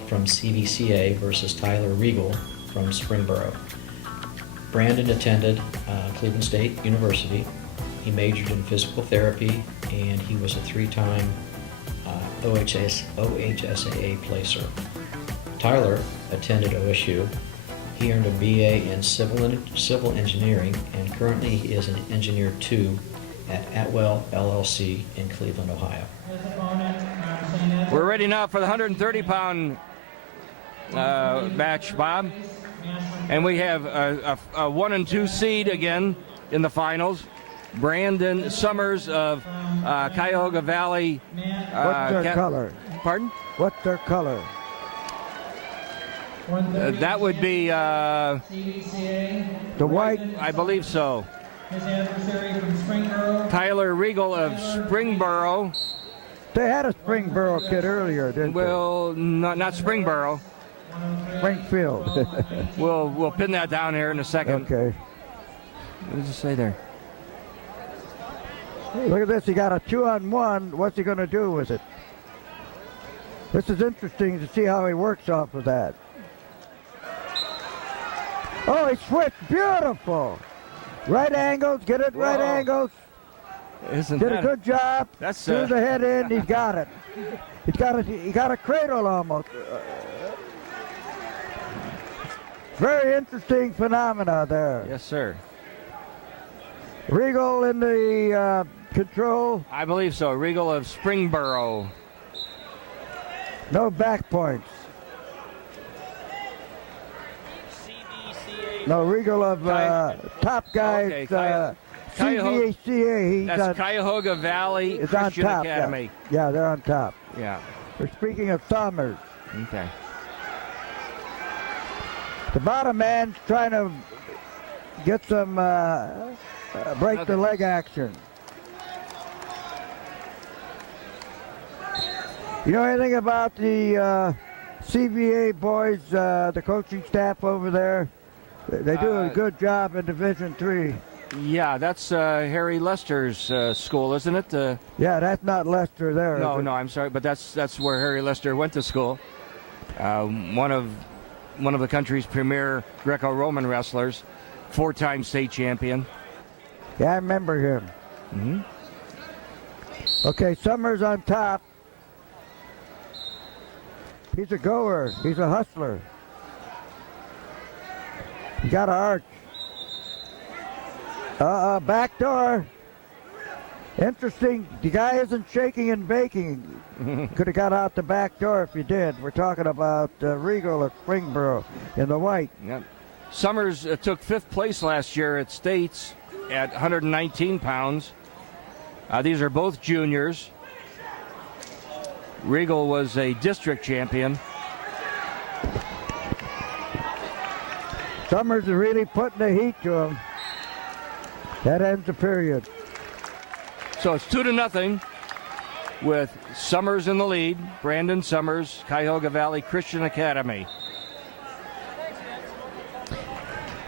from CVCA versus Tyler Riegle from Springboro. Brandon attended Cleveland State University. He majored in physical therapy, and he was a 3-time OHSAA placer. Tyler attended OSU. He earned a BA in civil engineering, and currently he is an engineer 2 at Atwell LLC in Cleveland, Ohio. We're ready now for the 130-pound match, Bob. And we have a 1 and 2 seed again in the finals. Brandon Summers of Cuyahoga Valley. What's their color? Pardon? What's their color? That would be The white. I believe so. His adversary from Springboro. Tyler Riegle of Springboro. They had a Springboro kid earlier, didn't Well, not Springboro. they? Springfield. We'll pin that down here in a second. Okay. What does it say there? Look at this. He got a 2-on-1. What's he going to do with it? This is interesting to see how he works off of that. Oh, he switched. Beautiful. Right angles. Get it right Whoa. angles. Isn't Did a that good job. That's Through the head in. He's got it. He got a cradle almost. Very interesting phenomena there. Yes, sir. Riegle in the control. I believe so. Riegle of Springboro. No back points. No, Riegle of top guys. Okay, Cuyahoga- CVACA. He's That's on, Cuyahoga Valley is on Christian top. Academy. Yeah, they're on top. Yeah. We're speaking of Sommer. Okay. The bottom man's trying to get some break the leg action. You know anything about the CVA boys, the coaching staff over there? They do a good job in Division III. Yeah, that's Harry Lester's school, isn't it? Yeah, that's not Lester there. No, is it? no, I'm sorry, but that's where Harry Lester went to school. One of the country's premier Greco-Roman wrestlers, 4-time state champion. Yeah, I remember him. Mm-hmm. Okay, Summers on top. He's a goer. He's a hustler. He got an arch. Back door. Interesting. The guy isn't shaking and baking. Could have got out the back door if he did. We're talking about Riegle of Springboro in the white. Yep. Summers took 5th place last year at States at 119 pounds. These are both juniors. Riegle was a district champion. Summers is really putting the heat to him. That ends the period. So it's 2-0 with Summers in the lead. Brandon Summers, Cuyahoga Valley Christian Academy.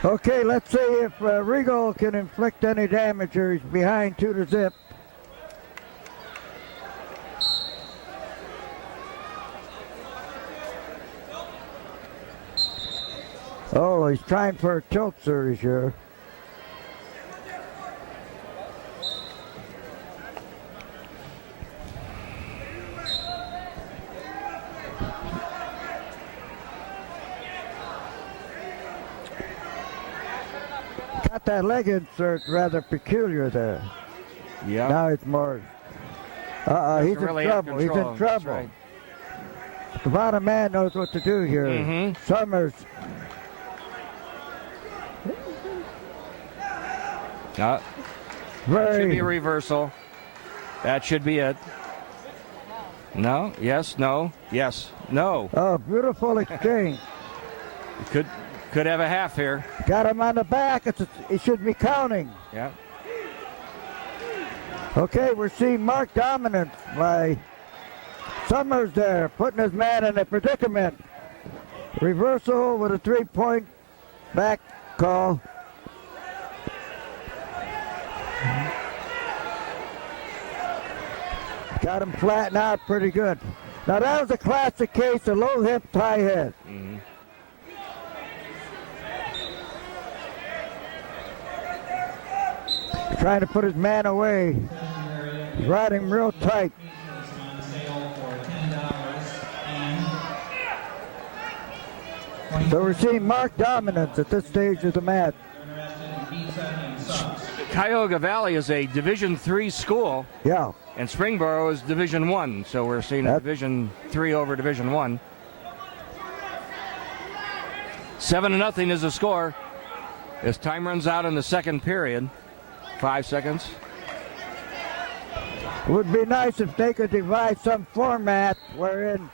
Okay, let's see if Riegle can inflict any damage here. He's behind 2-0. Oh, he's trying for a tilt series here. Got that leg insert rather peculiar there. Yeah. Now it's more. He's really in have trouble. He's control. in That's trouble. right. The bottom man knows what to do here. Mhm. Summers. Should be a reversal. That should be it. No, yes, no, yes, no. Oh, beautiful exchange. Could have a half here. Got him on the back. He should be counting. Yeah. Okay, we're seeing marked dominance by Summers there, putting his man in a predicament. Reversal with a 3-point back call. Got him flattened out pretty good. Now that was a classic case of low hip, high head. Mm-hmm. Trying to put his man away. He's riding real tight. So we're seeing marked dominance at this stage of the match. Cuyahoga Valley is a Division III school, Yeah. and Springboro is Division I. So we're seeing Division III over Division I. 7-0 is the score as time runs out in the second period. 5 seconds. It would be nice if they could devise some format wherein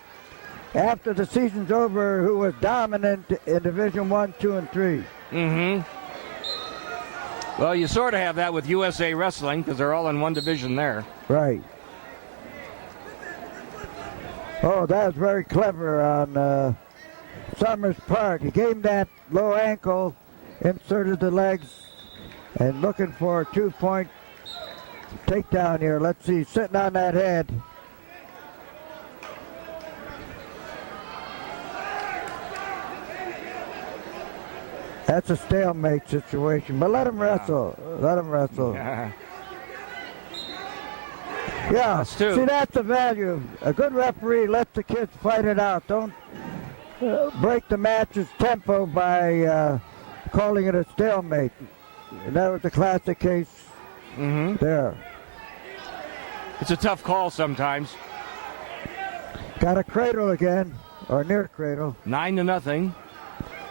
after the season's over, who was dominant in Division 1, 2, and 3. Mm-hmm. Well, you sort of have that with USA Wrestling because they're all in one division there. Right. Oh, that was very clever on Sommer's part. He gave him that low ankle, inserted the legs, and looking for a 2-point takedown here. Let's see, sitting on that head. That's a stalemate situation, but let him wrestle. Let him wrestle. Yeah, see, that's the value. A good referee lets the kids fight it out. Don't break the match's tempo by calling it a stalemate. And that was a classic case there. It's a tough call sometimes. Got a cradle again, or near cradle. 9-0.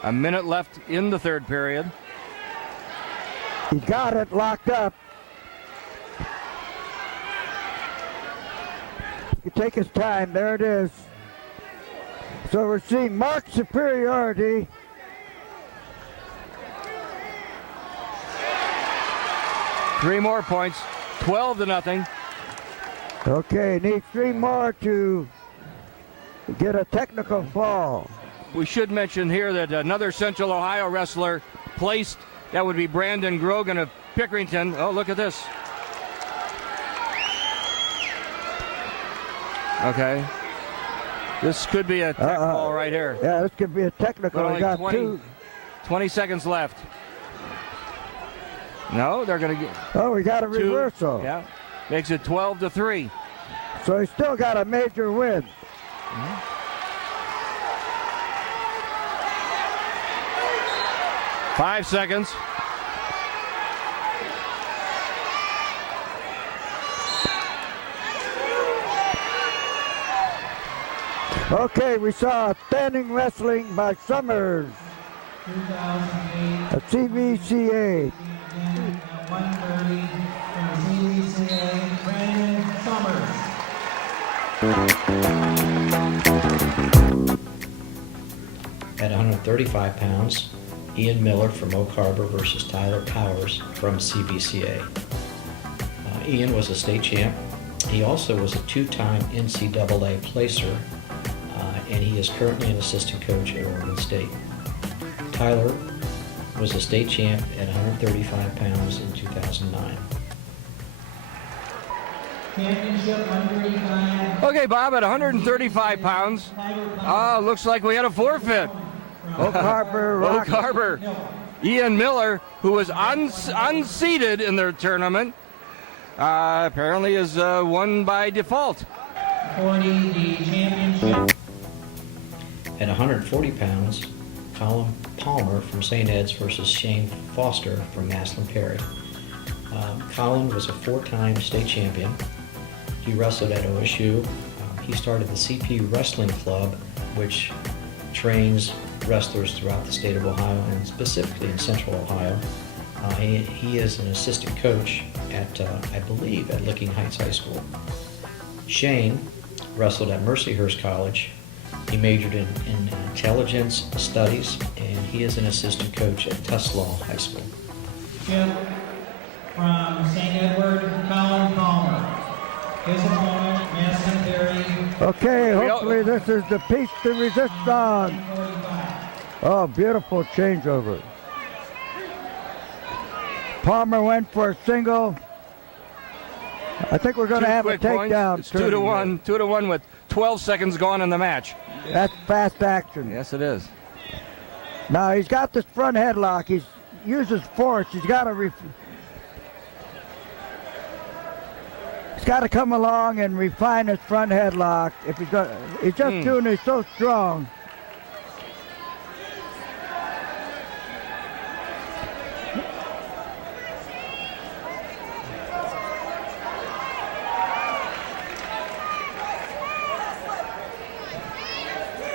A minute left in the third period. He got it locked up. He can take his time. There it is. So we're seeing marked superiority. Three more points. 12-0. Okay, needs 3 more to get a technical fall. We should mention here that another Central Ohio wrestler placed, that would be Brandon Grogan of Pickerington. Oh, look at this. Okay. This could be a tech ball right here. Yeah, this could be a technical. Only We got 20 seconds left. No, they're going to get... Oh, we got a reversal. Yeah. Makes it 12-3. So he still got a major win. 5 seconds. Okay, we saw standing wrestling by Summers at CVCA. 130 from CVCA, Brandon Summers. At 135 pounds, Ian Miller from Oak Harbor versus Tyler Powers from CVCA. Ian was a state champ. He also was a 2-time NCAA placer, and he is currently an assistant coach at Oregon State. Tyler was a state champ at 135 pounds in 2009. Championship 135. Okay, Bob, at 135 pounds, looks like we had a forfeit. Oak Harbor. Oak Harbor. Ian Miller, who was unseated in their tournament, apparently is won by default. 40, the championship. At 140 pounds, Collin Palmer from St. Ed's versus Shane Foster from Maslin Perry. Collin was a 4-time state champion. He wrestled at OSU. He started the CP Wrestling Club, which trains wrestlers throughout the state of Ohio and specifically in Central Ohio. He is an assistant coach at, I believe, at Licking Heights High School. Shane wrestled at Mercyhurst College. He majored in intelligence studies, and he is an assistant coach at Tuslaw High School. Chip from St. Edward, Collin Palmer. His opponent, Maslin Perry. Okay, hopefully this is the piece to resist on. Oh, beautiful changeover. Palmer went for a single. I think we're going to have a takedown. It's 2-1. 2-1 with 12 seconds gone in the match. That's fast action. Yes, it is. Now he's got this front headlock. He uses force. He's got to come along and refine his front headlock. If he's just doing it so strong.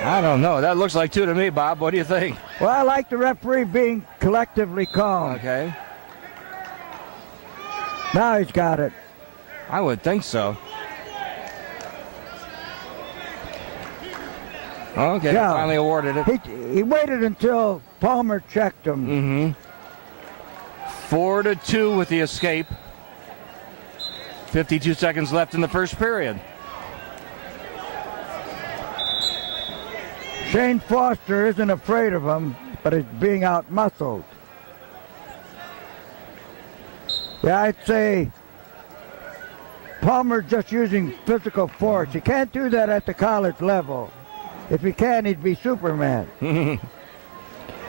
I don't know. That looks like 2 to me, Bob. What do you think? Well, I like the referee being collectively calm. Okay. Now he's got it. I would think so. Okay, Yeah. finally awarded it. He waited until Palmer checked him. 4-2 with the escape. 52 seconds left in the first period. Shane Foster isn't afraid of him, but he's being out-muscled. Yeah, I'd say Palmer's just using physical force. He can't do that at the college level. If he can, he'd be Superman.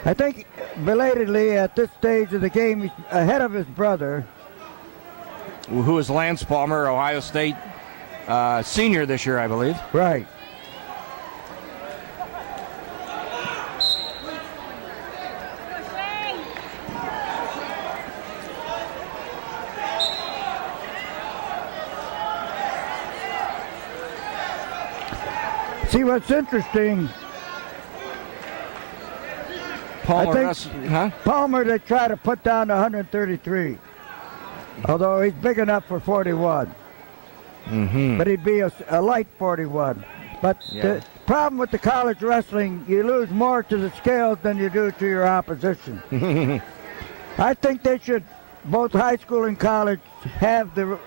I think belatedly at this stage of the game, he's ahead of his brother. Who is Lance Palmer, Ohio State senior this year, I believe. Right. See, what's interesting, Palmer, Palmer, they try to put down to 133, although he's big enough for 41. But he'd be a light 41. But the problem with the college wrestling, you lose more to the scales than you do to your opposition. I think they should, both high school and college, have the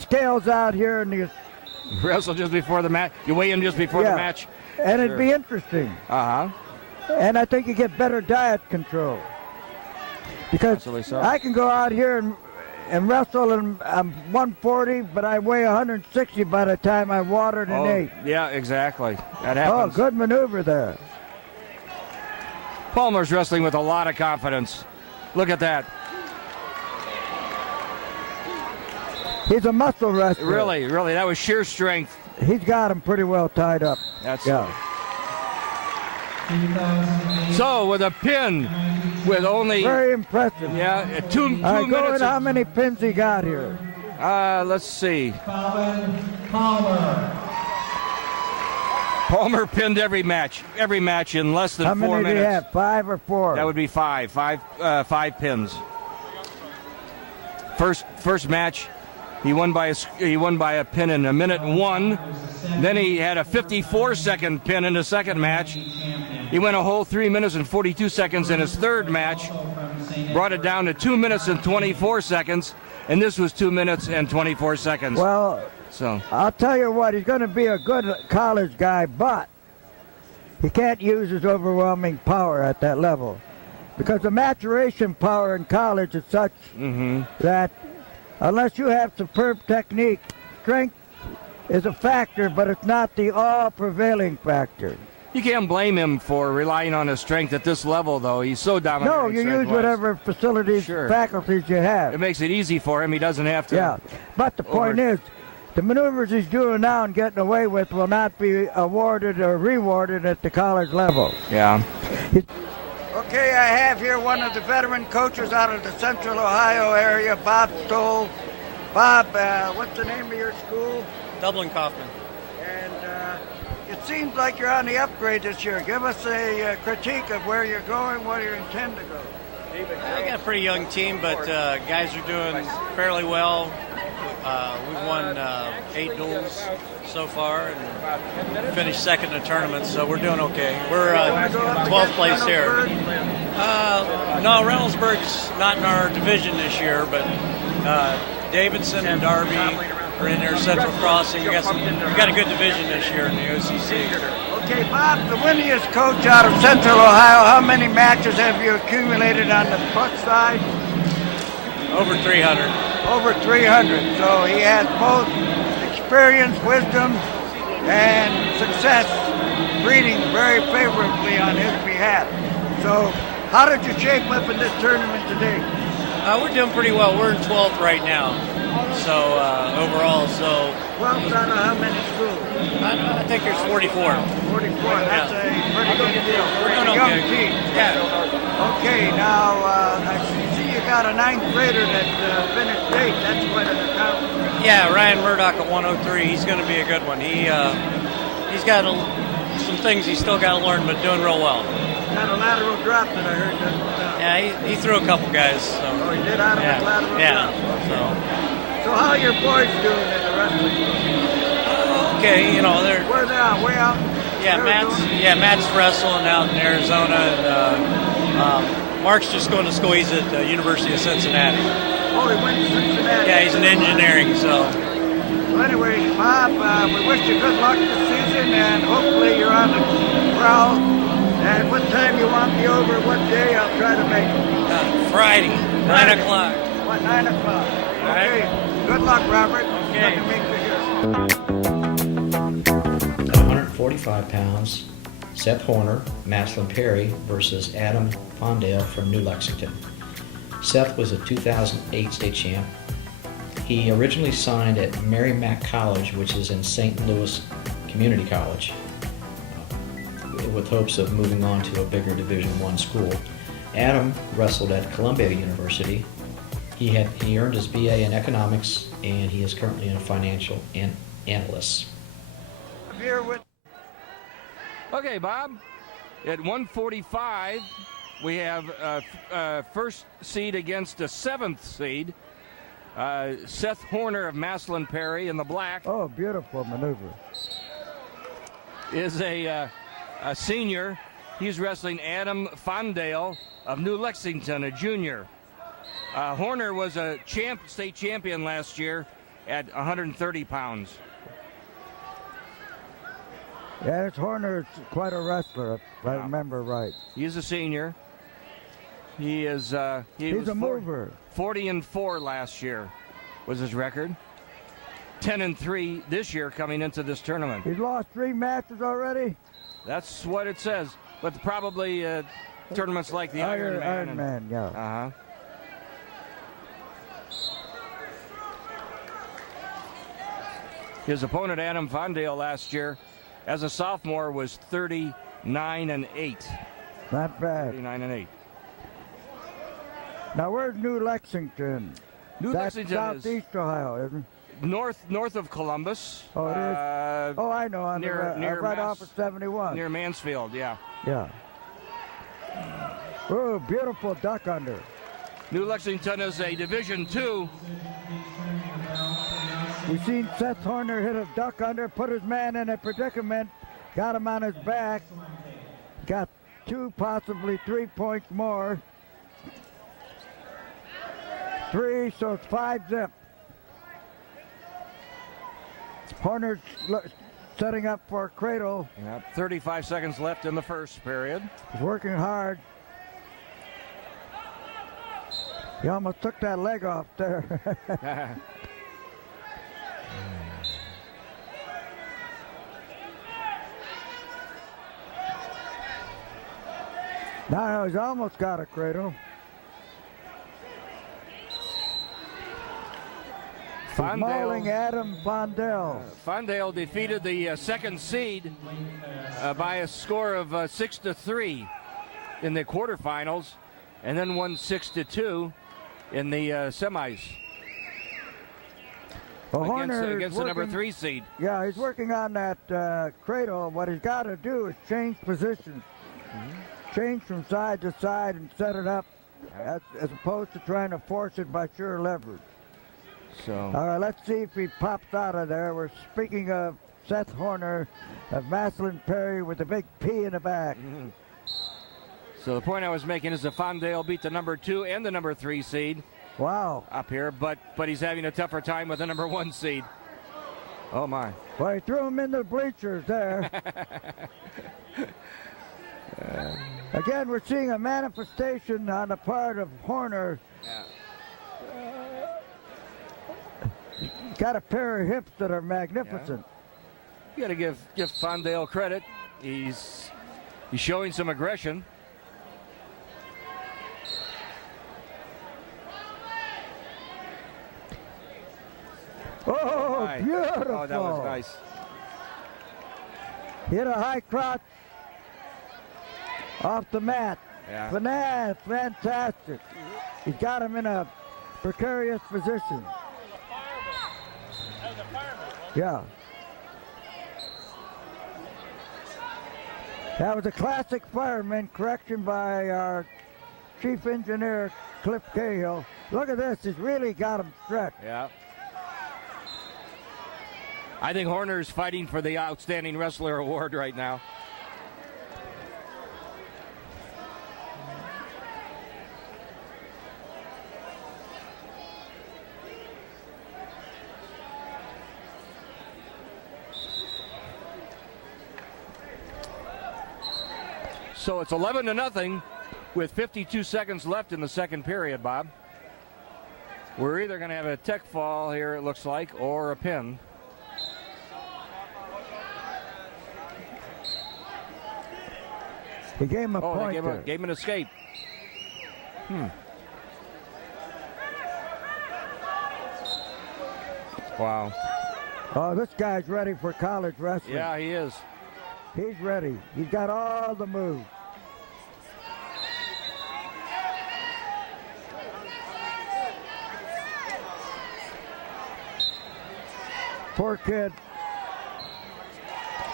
scales out here in the wrestle just before the match. You weigh in just before the match. And it'd be interesting. And I think you get better diet control. Because I can go out here and wrestle, and I'm 140, but I weigh 160 by the time I watered and ate. Yeah, exactly. That happens. Oh, good maneuver there. Palmer's wrestling with a lot of confidence. Look at that. He's a muscle wrestler. Really, that was sheer strength. He's got him pretty well tied up. That's So with a pin, with only very impressive. Yeah, two minutes. Go in how many pins he got here. Let's see. Palmer pinned every match in less than 4 minutes. How many did he have? 5 or 4? That would be 5. Five pins. First match. He won by a pin in 1:01. Then he had a 54-second pin in the second match. He went a whole 3 minutes and 42 seconds in his third match. Brought it down to 2 minutes and 24 seconds. And this was 2 minutes and 24 seconds. Well, so I'll tell you what, he's going to be a good college guy, but he can't use his overwhelming power at that level. Because the maturation power in college is such that unless you have superb technique, strength is a factor, but it's not the all-prevailing factor. You can't blame him for relying on his strength at this level, though. He's so dominant. No, you use whatever facilities, faculties you have. It makes it easy for him. He doesn't have to. Yeah, but the point is, the maneuvers he's doing now and getting away with will not be awarded or rewarded at the college level. Yeah. Okay, I have here one of the veteran coaches out of the Central Ohio area, Bob Stoll. Bob, what's the name of your school? Dublin Kaufman. And it seems like you're on the upgrade this year. Give us a critique of where you're going, where you intend to go. I got a pretty young team, but guys are doing fairly well. We've won 8 duels so far and finished second in the tournament, so we're doing okay. We're 12th place here. No, Reynoldsburg's not in our division this year, but Davidson and Darby are in their Central Crossing. We got a good division this year in the OCC. Okay, Bob, the winningest coach out of Central Ohio, how many matches have you accumulated on the putt side? Over 300. Over 300. So he has both experience, wisdom, and success breeding very favorably on his behalf. So how did you shape up in this tournament today? We're doing pretty well. We're in 12th right now. So overall, 12th out of how many schools? I think there's 44. 44. That's a pretty good deal. We're doing young okay. team. Yeah. Okay, now I see you got a 9th grader that finished 8th. That's quite an accomplishment. Yeah, Ryan Murdoch at 103. He's going to be a good one. He's got some things he's still got to learn, but doing real well. Got a lateral drop that I heard. Yeah, he threw a couple guys. So. Oh, he did out of his lateral drop. So how are your boys doing in the wrestling? Okay, you know they're. Where's that? Way out? Matt's wrestling out in Arizona, and Mark's just going to school. He's at the University of Cincinnati. Oh, he went to Cincinnati. Yeah, he's in engineering. So. Well, anyway, Bob, we wish you good luck this season, and hopefully you're on the prowl. And what time you want me over? What day? I'll try to make it. Friday, 9 o'clock. What, 9 o'clock? All okay. right. Good luck, Robert. Okay. Good to meet you here. At 145 pounds, Seth Horner, Maslin Perry versus Adam Fondale from New Lexington. Seth was a 2008 state champ. He originally signed at Mary Mac College, which is in St. Louis Community College, with hopes of moving on to a bigger Division I school. Adam wrestled at Columbia University. He earned his BA in economics, and he is currently a financial analyst. Okay, Bob. At 145, we have first seed against a 7th seed. Seth Horner of Maslin Perry in the black. Oh, beautiful maneuver. Is a senior. He's wrestling Adam Fondale of New Lexington, a junior. Horner was a state champion last year at 130 pounds. Yeah, Horner's quite a wrestler, if I remember right. He's a senior. He is. He's a mover. 40-4 last year was his record. 10-3 this year coming into this tournament. He's lost 3 matches already. That's what it says. But probably tournaments like the Iron Man, yeah. Uh-huh. His opponent, Adam Fondale, last year, as a sophomore, was 39-8. Not bad. 39-8. Now, where's New Lexington? New Lexington Southeast Ohio, isn't it? North of Columbus. Oh, it is? Oh, I know. Right off of 71. Near Mansfield, yeah. Yeah. Oh, beautiful duck under. New Lexington is a Division II. We've seen Seth Horner hit a duck under, put his man in a predicament, got him on his back, got 2, possibly 3 points more. 3, so it's 5-zip. Horner's setting up for a cradle. Yep, 35 seconds left in the first period. He's working hard. He almost took that leg off there. Now he's almost got a cradle. Mauling Adam Fondale. Fondale defeated the second seed by a score of 6-3 in the quarterfinals, and then won 6-2 in the semis. Well, against the number 3 seed. Yeah, he's working on that cradle. What he's got to do is change positions. Change from side to side and set it up as opposed to trying to force it by sheer leverage. So. All right, let's see if he pops out of there. We're speaking of Seth Horner of Maslin Perry with a big P in the back. So the point I was making is that Fondale beat the number 2 and the number 3 seed. Wow. Up here, but he's having a tougher time with the number 1 seed. Oh my. Well, he threw him in the bleachers there. Again, we're seeing a manifestation on the part of Horner. Yeah. Got a pair of hips that are magnificent. Yeah. You got to give Fondale credit. He's showing some aggression. Oh, beautiful. Oh, that was nice. Hit a high crotch off the mat. Yeah. Fantastic. He's got him in a precarious position. Yeah. That was a classic fireman correction by our chief engineer, Cliff Cahill. Look at this, he's really got him stretched. Yeah. I think Horner's fighting for the Outstanding Wrestler Award right now. So it's 11-0 with 52 seconds left in the second period, Bob. We're either going to have a tech fall here, it looks like, or a pin. He gave him a point. They gave him an escape. Wow. Oh, this guy's ready for college wrestling. Yeah, he is. He's ready. He's got all the moves. Poor kid.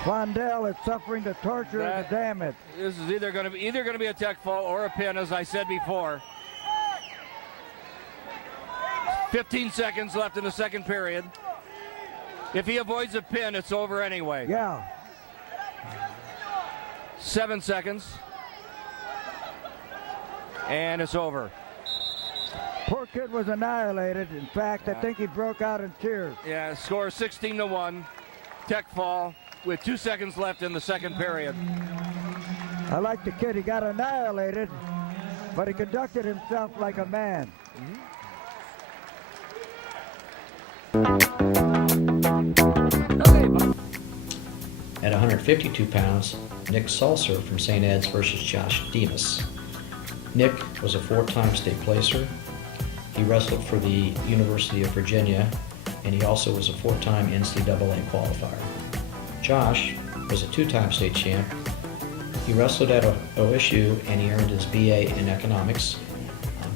Fordale is suffering the torture and the damage. This is either going to be a tech fall or a pin, as I said before. 15 seconds left in the second period. If he avoids a pin, it's over anyway. Yeah. 7 seconds. And it's over. Poor kid was annihilated. In fact, I think he broke out in tears. Yeah, score 16-1. Tech fall with 2 seconds left in the second period. I like the kid. He got annihilated, but he conducted himself like a man. At 152 pounds, Nick Sulzer from St. Ed's versus Josh Demas. Nick was a 4-time state placer. He wrestled for the University of Virginia, and he also was a 4-time NCAA qualifier. Josh was a 2-time state champ. He wrestled at OSU, and he earned his BA in economics.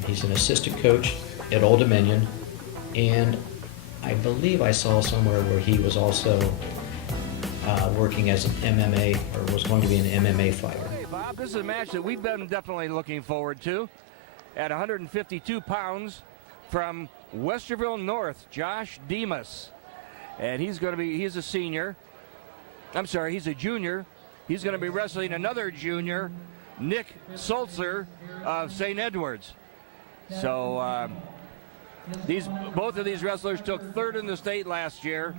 He's an assistant coach at Old Dominion, and I believe I saw somewhere where he was also working as an MMA, or was going to be an MMA fighter. Hey, Bob, this is a match that we've been definitely looking forward to. At 152 pounds, from Westerville North, Josh Demas. And he's a senior. I'm sorry, he's a junior. He's going to be wrestling another junior, Nick Sulzer of St. Edwards. So both of these wrestlers took third in the state last year.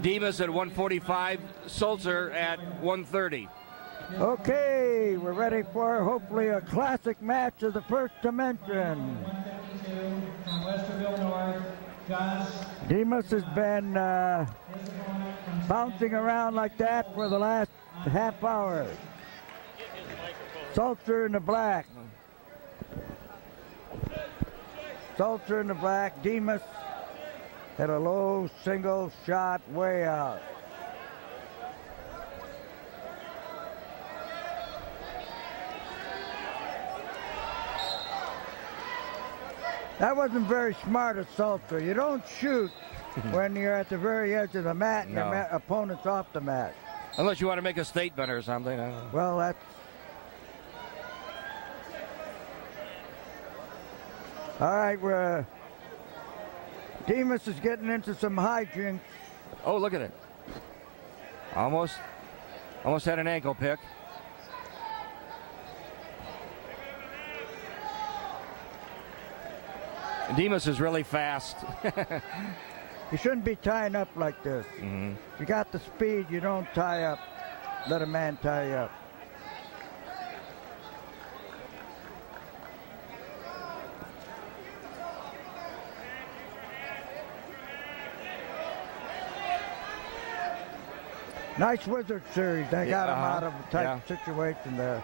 Demas at 145, Sulzer at 130. Okay, we're ready for hopefully a classic match of the first dimension. Demas has been bouncing around like that for the last half hour. Sulzer in the black. Sulzer in the black. Demas at a low single shot way out. That wasn't very smart of Sulzer. You don't shoot when you're at the very edge of the mat and your opponent's off the mat. Unless you want to make a statement or something. Well, that's... All right, Demas is getting into some hijinks. Oh, look at it. Almost had an ankle pick. Demas is really fast. You shouldn't be tying up like this. Mm-hmm. You got the speed, you don't tie up. Let a man tie you up. Nice wizard series. They got him out of a tight situation there.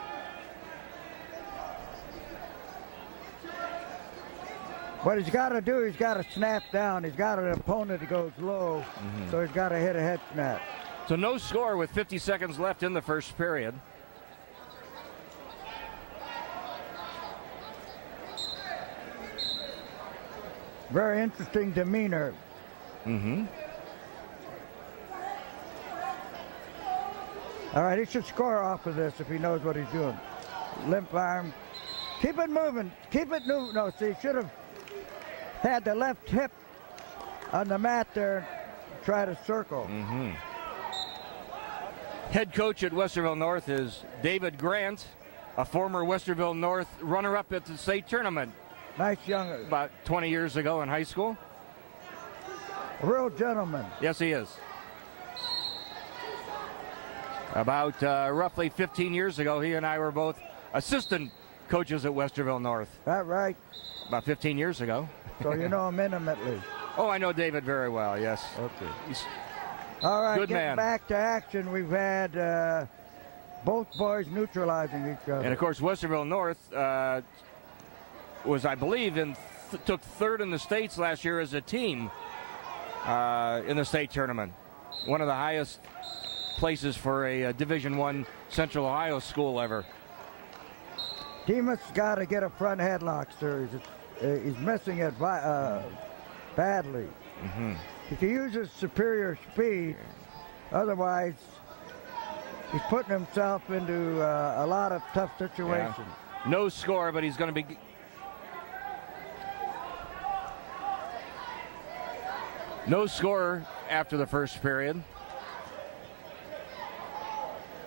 What he's got to do, he's got to snap down. He's got an opponent that goes low, so he's got to hit a head snap. So no score with 50 seconds left in the first period. Very interesting demeanor. All right, he should score off of this if he knows what he's doing. Limp arm. Keep it moving. Keep it moving. No, see, he should have had the left hip on the mat there. Try to circle. Mm-hmm. Head coach at Westerville North is David Grant, a former Westerville North runner-up at the state tournament. Nice young. About 20 years ago in high school. A real gentleman. Yes, he is. About roughly 15 years ago, he and I were both assistant coaches at Westerville North. That right? About 15 years ago. So you know him intimately. Oh, I know David very well, yes. Okay. He's all right, good getting man. Back to action. We've had both boys neutralizing each other. And, of course, Westerville North was, I believe, took third in the states last year as a team in the state tournament. One of the highest places for a Division I Central Ohio school ever. Demas got to get a front headlock, sir. He's missing it badly. Mm-hmm. He can use his superior speed. Otherwise, he's putting himself into a lot of tough situations. Yeah. No score, but he's going to be... No score after the first period.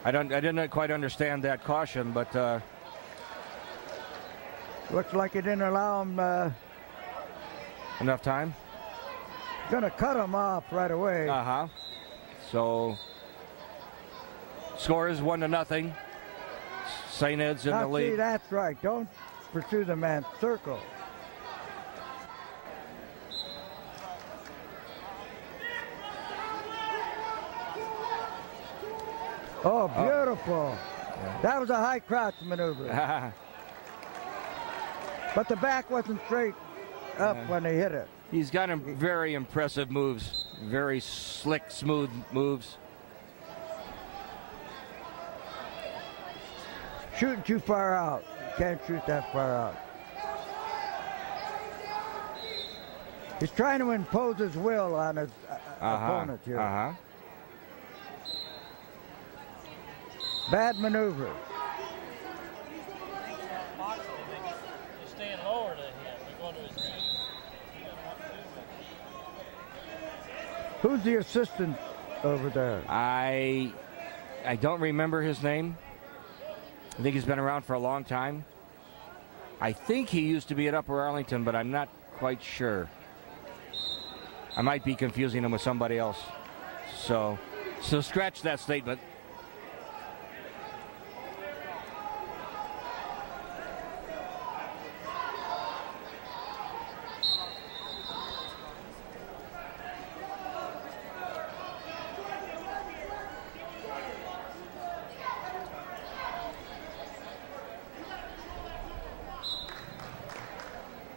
I didn't quite understand that caution, but looks like he didn't allow him enough time. Gonna cut him off right away. So score is 1-0. St. Ed's in the lead. See, that's right. Don't pursue the man. Circle. Oh, beautiful. That was a high crouch maneuver. But the back wasn't straight up when they hit it. He's got very impressive moves. Very slick, smooth moves. Shooting too far out. You can't shoot that far out. He's trying to impose his will on his opponent here. Bad maneuver. Staying lower than him. They're going to his feet. Who's the assistant over there? I don't remember his name. I think he's been around for a long time. I think he used to be at Upper Arlington, but I'm not quite sure. I might be confusing him with somebody else. So scratch that statement.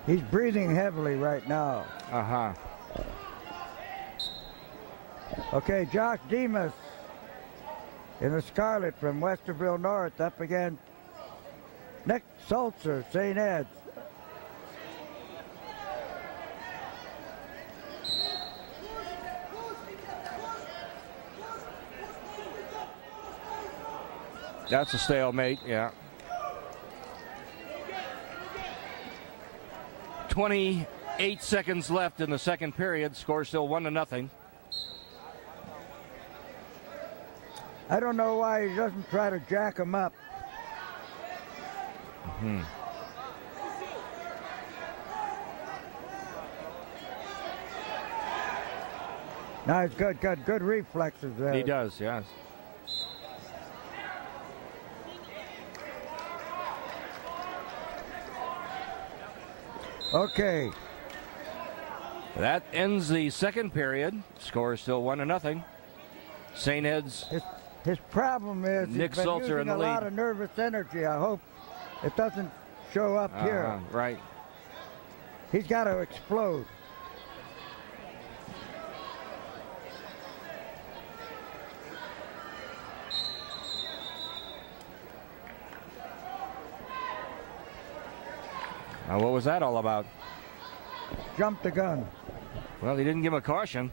He's breathing heavily right now. Okay, Josh Demas in the Scarlet from Westerville North up against Nick Sulzer, St. Ed's. That's a stalemate, yeah. 28 seconds left in the second period. Score still 1-0. I don't know why he doesn't try to jack him up. Nice, good reflexes there. He does, yes. Okay. That ends the second period. Score is still 1-0. St. Ed's. His problem is Nick he's been Sulzer in using the a lot lead. of nervous energy. I hope it doesn't show up here. Right. He's got to explode. What was that all about? Jumped the gun. Well, he didn't give him a caution.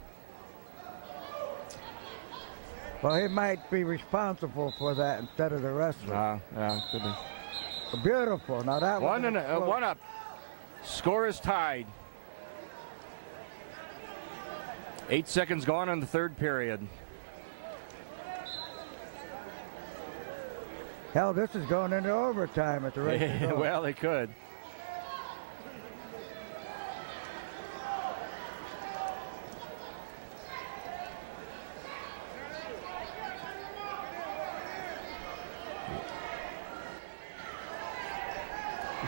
Well, he might be responsible for that instead of the wrestler. Yeah, could be. Beautiful. Now that One up. Score is tied. 8 seconds gone in the third period. Hell, this is going into overtime at the rate. Well, it could.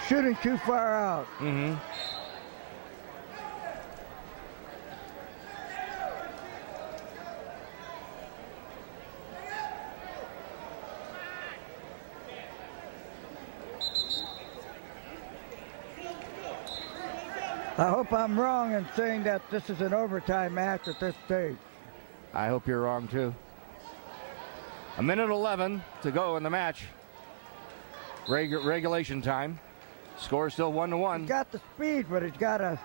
Shooting too far out. Mm-hmm. I hope I'm wrong in saying that this is an overtime match at this stage. I hope you're wrong, too. 1:11 to go in the match. Regulation time. Score still 1-1. He's got the speed, but he's got to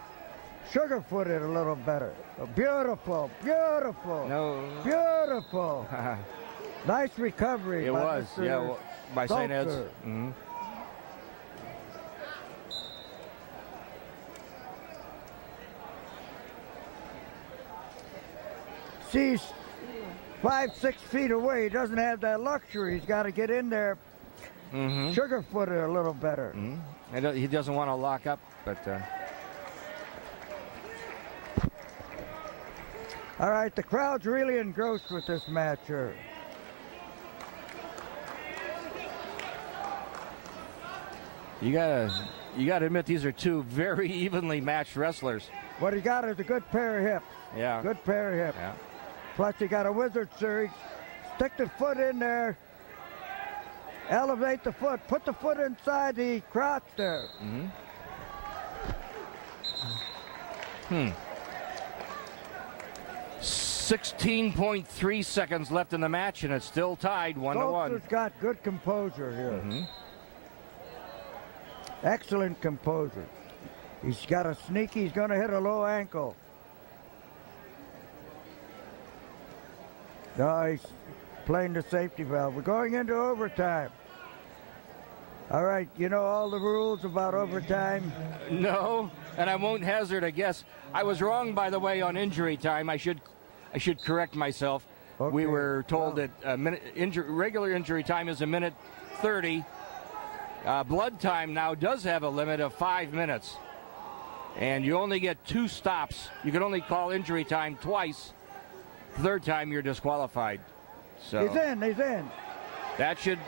sugar-foot it a little better. Oh, beautiful, beautiful, no. Beautiful. Nice recovery. It was, Mr. yeah, well, by St. Ed's. Sulzer. Mm-hmm. He's 5-6 feet away. He doesn't have that luxury. He's got to get in there, sugar-foot it a little better. He doesn't want to lock up, but... All right, the crowd's really engrossed with this match here. You gotta admit these are two very evenly matched wrestlers. What he got is a good pair of hips. Yeah. Good pair of hips. Yeah. Plus he got a wizard series. Stick the foot in there. Elevate the foot. Put the foot inside the crotch there. 16.3 seconds left in the match, and it's still tied 1-1. Sulzer's got good composure here. Excellent composure. He's got a sneaky. He's going to hit a low ankle. No, he's playing the safety valve. We're going into overtime. All right, you know all the rules about overtime? No, and I won't hazard a guess. I was wrong, by the way, on injury time. I should correct myself. Okay. We were told that regular injury time is 1:30. Blood time now does have a limit of 5 minutes. And you only get 2 stops. You can only call injury time twice. Third time, you're disqualified. So He's in. that should,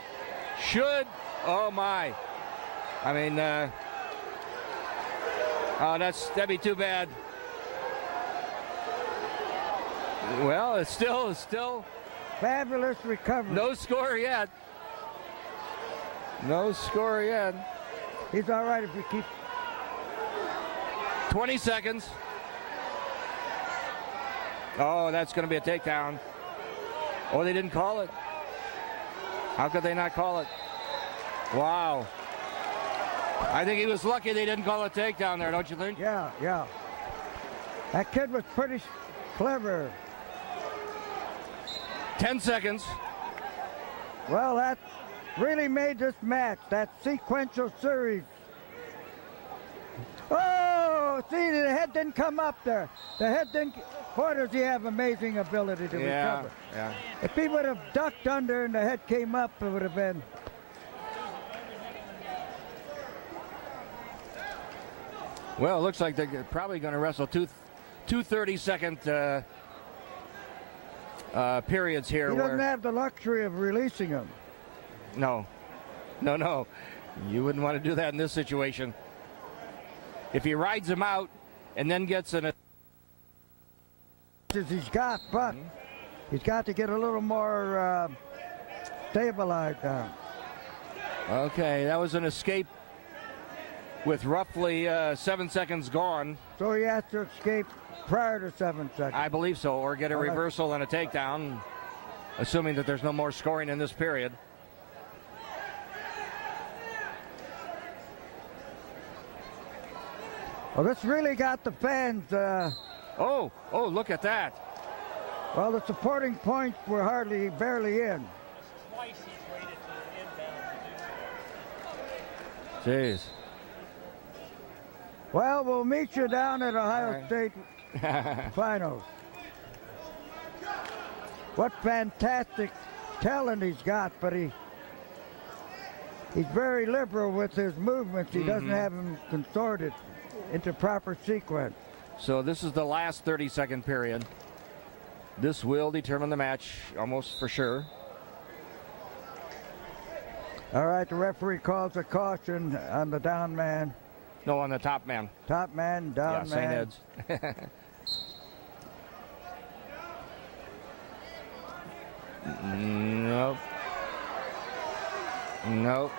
oh my. I mean, that'd be too bad. Well, it's still. Fabulous recovery. No score yet. No score yet. He's all right if we keep. 20 seconds. Oh, that's going to be a takedown. Oh, they didn't call it. How could they not call it? Wow. I think he was lucky they didn't call a takedown there, don't you think? Yeah. That kid was pretty clever. 10 seconds. Well, that really made this match, that sequential series. Oh, see, the head didn't come up there. The head didn't. Boy, does he have amazing ability to recover. Yeah. If he would have ducked under and the head came up, it would have been. Well, it looks like they're probably going to wrestle two 30-second periods here. He doesn't have the luxury of releasing him. No. You wouldn't want to do that in this situation. If he rides him out and then gets an... He's got, but he's got to get a little more stabilized now. Okay, that was an escape with roughly 7 seconds gone. So he has to escape prior to 7 seconds. I believe so, or get a reversal and a takedown, assuming that there's no more scoring in this period. Well, this really got the fans. Oh, look at that. Well, the supporting points were barely in. Twice he's waited to the inbound to do Jeez. so. Well, we'll meet you down at Ohio All right. State Finals. What fantastic talent he's got, but he's very liberal with his movements. He doesn't have them contorted into proper sequence. So this is the last 30-second period. This will determine the match almost for sure. All right, the referee calls a caution on the down man. No, on the top man. Top man, down Yeah, man. St. Ed's. Nope.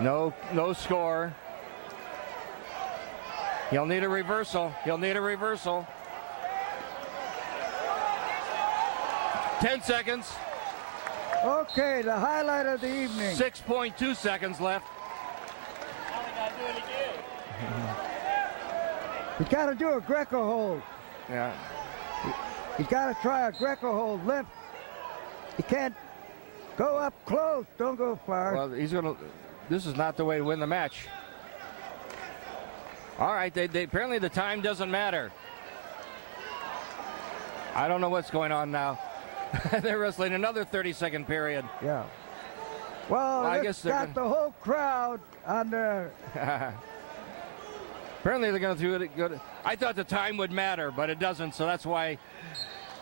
Nope. No score. He'll need a reversal. 10 seconds. Okay, the highlight of the evening. 6.2 seconds left. Now we gotta do it again. He's got to do a Greco hold. Yeah. He's got to try a Greco hold lift. He can't go up close. Don't go far. Well, this is not the way to win the match. All right, they apparently the time doesn't matter. I don't know what's going on now. They're wrestling another 30-second period. Yeah. Well, I this guess they're got the whole crowd on their... Apparently they're going to do it. I thought the time would matter, but it doesn't. So that's why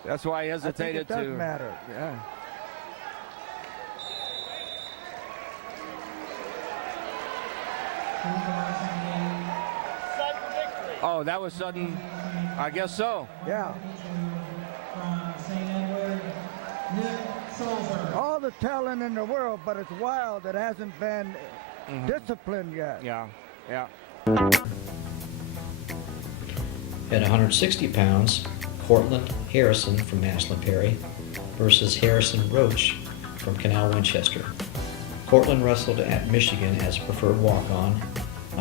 I hesitated I think it does matter. Yeah. Sudden victory. Oh, that was sudden. I guess so. Yeah. From St. Edward, Sulzer. All the talent in the world, but it's wild. It hasn't been disciplined yet. Yeah. Yeah. At 160 pounds, Coutland Harrison from Maslin Perry versus Harrison Rosch from Canal Winchester. Coutland wrestled at Michigan as a preferred walk-on.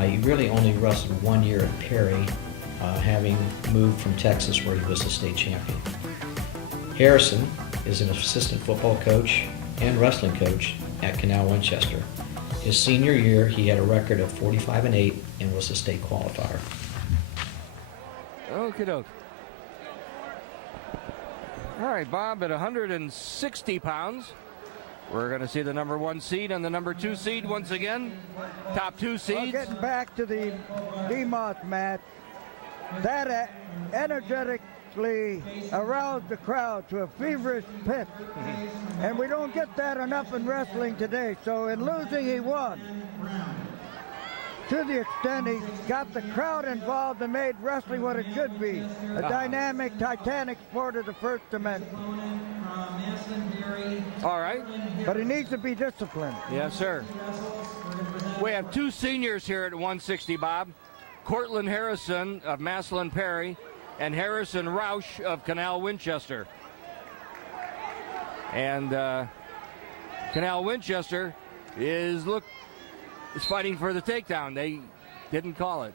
He really only wrestled 1 year at Perry, having moved from Texas where he was the state champion. Harrison is an assistant football coach and wrestling coach at Canal Winchester. His senior year, he had a record of 45-8 and was a state qualifier. Okie doke. All right, Bob, at 160 pounds, we're going to see the number 1 seed and the number 2 seed once again. Top 2 Well, seeds. getting back to the Demas match, that energetically aroused the crowd to a feverish pitch. And we don't get that enough in wrestling today. So in losing, he won. To the extent he got the crowd involved and made wrestling what it should be. A dynamic, titanic sport of the first dimension. All right. But he needs to be disciplined. Yes, sir. We have 2 seniors here at 160, Bob. Coutland Harrison of Maslin Perry and Harrison Rosch of Canal Winchester. And Canal Winchester is fighting for the takedown. They didn't call it.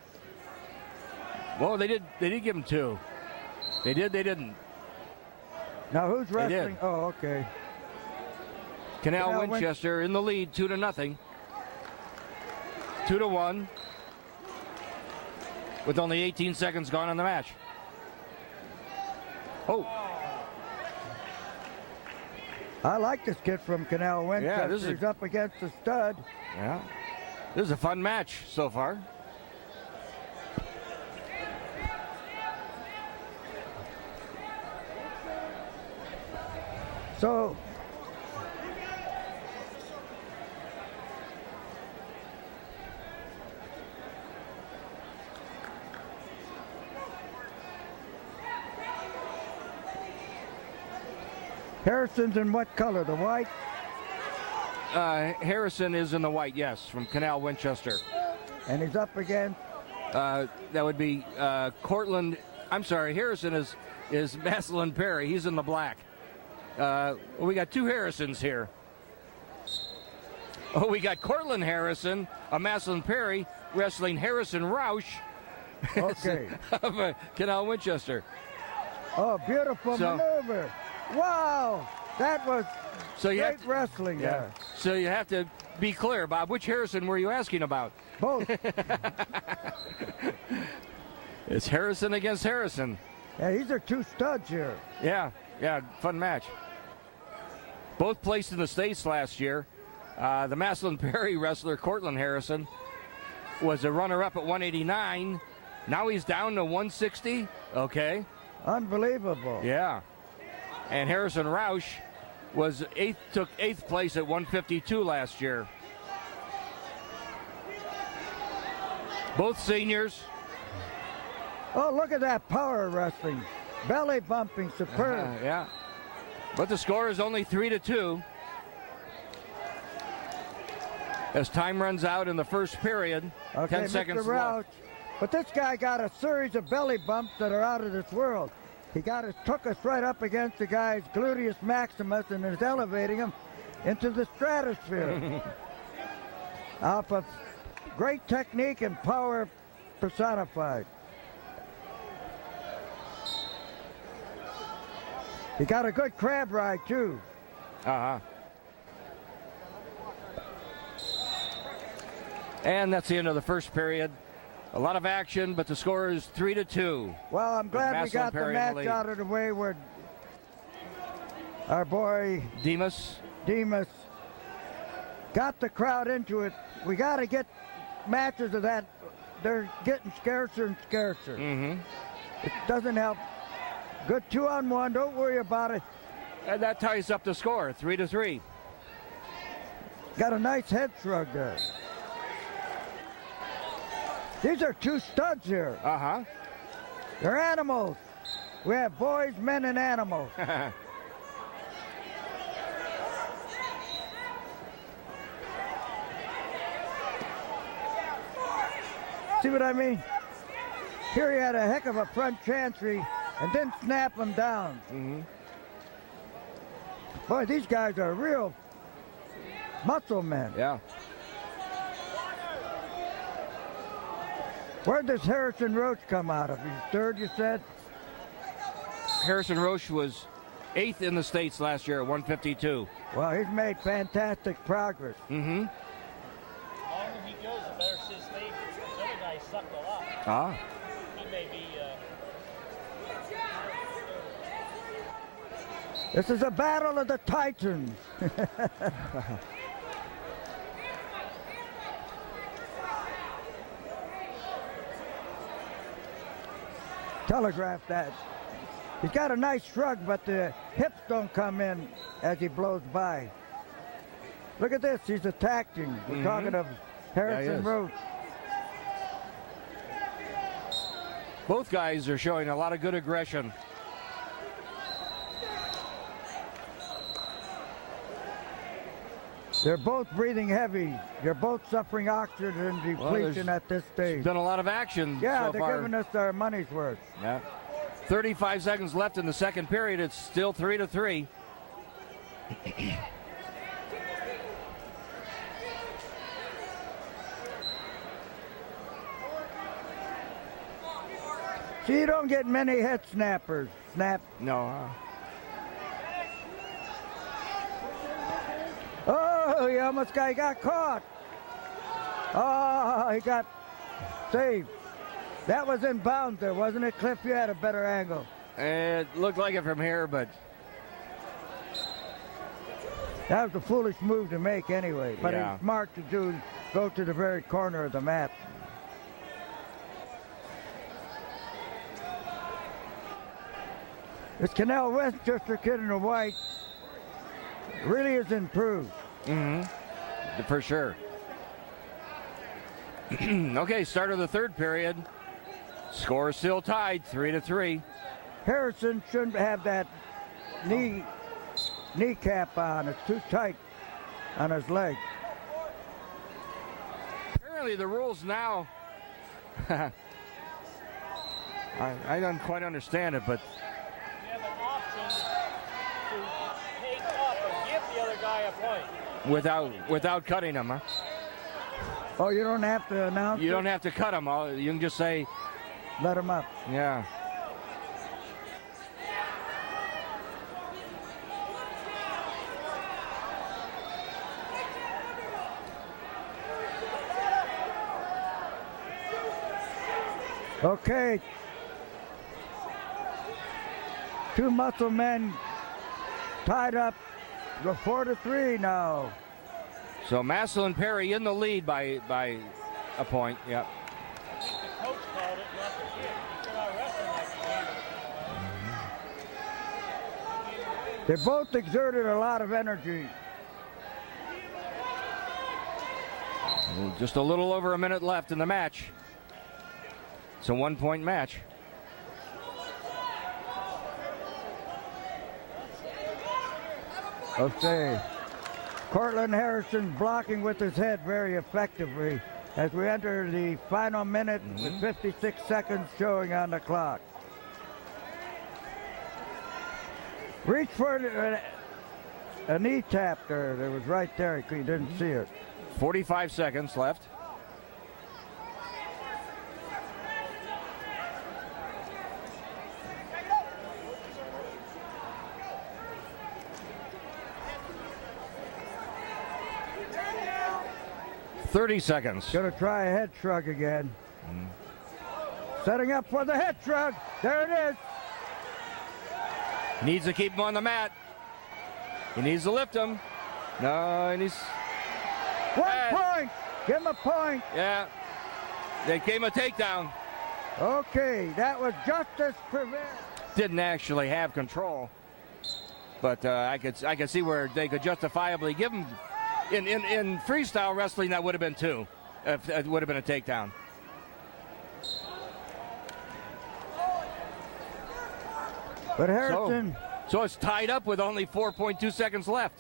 Well, they did give him 2. They did, they didn't. Now who's They did. wrestling? Oh, okay. Canal Winchester in the lead, 2-0. 2-1. With only 18 seconds gone in the match. Oh. I like this kid from Canal Winchester. Yeah, this is He's up against the stud. Yeah. This is a fun match so far. So Harrison's in what color? The white? Harrison is in the white, yes, from Canal Winchester. And he's up against? That would be Coutland. I'm sorry, Harrison is Maslin Perry. He's in the black. We got 2 Harrisons here. Oh, we got Coutland Harrison of Maslin Perry wrestling Harrison Rosch Okay. of Canal Winchester. Oh, beautiful maneuver. Wow. That was great wrestling there. So you have to be clear, Bob. Which Harrison were you asking about? Both. It's Harrison against Harrison. Yeah, these are two studs here. Yeah, fun match. Both placed in the States last year. The Maslin Perry wrestler, Coutland Harrison, was a runner-up at 189. Now he's down to 160. Okay. Unbelievable. Yeah. And Harrison Rosch took eighth place at 152 last year. Both seniors. Oh, look at that power wrestling. Belly bumping, superb. Yeah. But the score is only 3-2. As time runs out in the first period, Okay, 10 seconds Mr. Rosch. left. But this guy got a series of belly bumps that are out of this world. He took us right up against the guy's gluteus maximus and is elevating him into the stratosphere. Off of great technique and power personified. He got a good crab ride, too. Uh-huh. And that's the end of the first period. A lot of action, but the score is 3-2. Well, I'm glad we got the match out of the way where our boy Demas got the crowd into it. We got to get matches of that. They're getting scarcer and scarcer. Mm-hmm. It doesn't help. Good 2-on-1. Don't worry about it. And that ties up the score, 3-3. Got a nice head shrug there. These are two studs here. Uh-huh. They're animals. We have boys, men, and animals. See what I mean? Here he had a heck of a front chancery and then snap them down. Mm-hmm. Boy, these guys are real muscle men. Yeah. Where does Harrison Rosch come out of? He's third, you said? Harrison Rosch was 8th in the States last year at 152. Well, he's made fantastic progress. Mm-hmm. The longer he goes, the better his stage. The other guy sucked a lot. Ah. He may be... This is a battle of the Titans. Telegraph that. He's got a nice shrug, but the hips don't come in as he blows by. Look at this. He's attacking. We're talking of Harrison Roach. Both guys are showing a lot of good aggression. They're both breathing heavy. They're both suffering oxygen depletion at this stage. There's been a lot of action Yeah, so they're far. giving us our money's worth. Yeah. 35 seconds left in the second period. It's still 3-3. See, you don't get many head snappers. No. Oh, he almost got caught. Oh, he got saved. That was in bounds there, wasn't it, Cliff? You had a better angle. It looked like it from here, but... That was a foolish move to make anyway. But Yeah. it's smart to go to the very corner of the mat. This Canal Winchester kid in the white really is improved. Mm-hmm. For sure. Okay, start of the third period. Score is still tied, 3-3. Harrison shouldn't have that kneecap on. It's too tight on his leg. Apparently the rules now, I don't quite understand it, but You have an option to take up and give the other guy a point. without cutting them, huh? Oh, you don't have to announce You it? don't have to cut them. You can just say, let him up. Yeah. Okay. Two muscle men tied up. Go 4-3 now. So Massillon Perry in the lead by a point. Yep. The coach called it, not the kid. He said our wrestling like the They both exerted a lot of energy. Just a little over a minute left in the match. It's a 1-point match. Okay. Cortland Harrison blocking with his head very effectively as we enter the final minute with 56 seconds showing on the clock. Reach for a knee tap there. It was right there. You didn't see it. 45 seconds left. $30 seconds. Gonna try a head shrug again. Setting up for the head shrug. There it is. Needs to keep him on the mat. He needs to lift him. No, and he's... 1 point. Give him a point. Yeah. They gave him a takedown. Okay, that was justice prevailed. Didn't actually have control. But I could see where they could justifiably give him... In freestyle wrestling, that would have been 2. It would have been a takedown. But Harrison... So it's tied up with only 4.2 seconds left.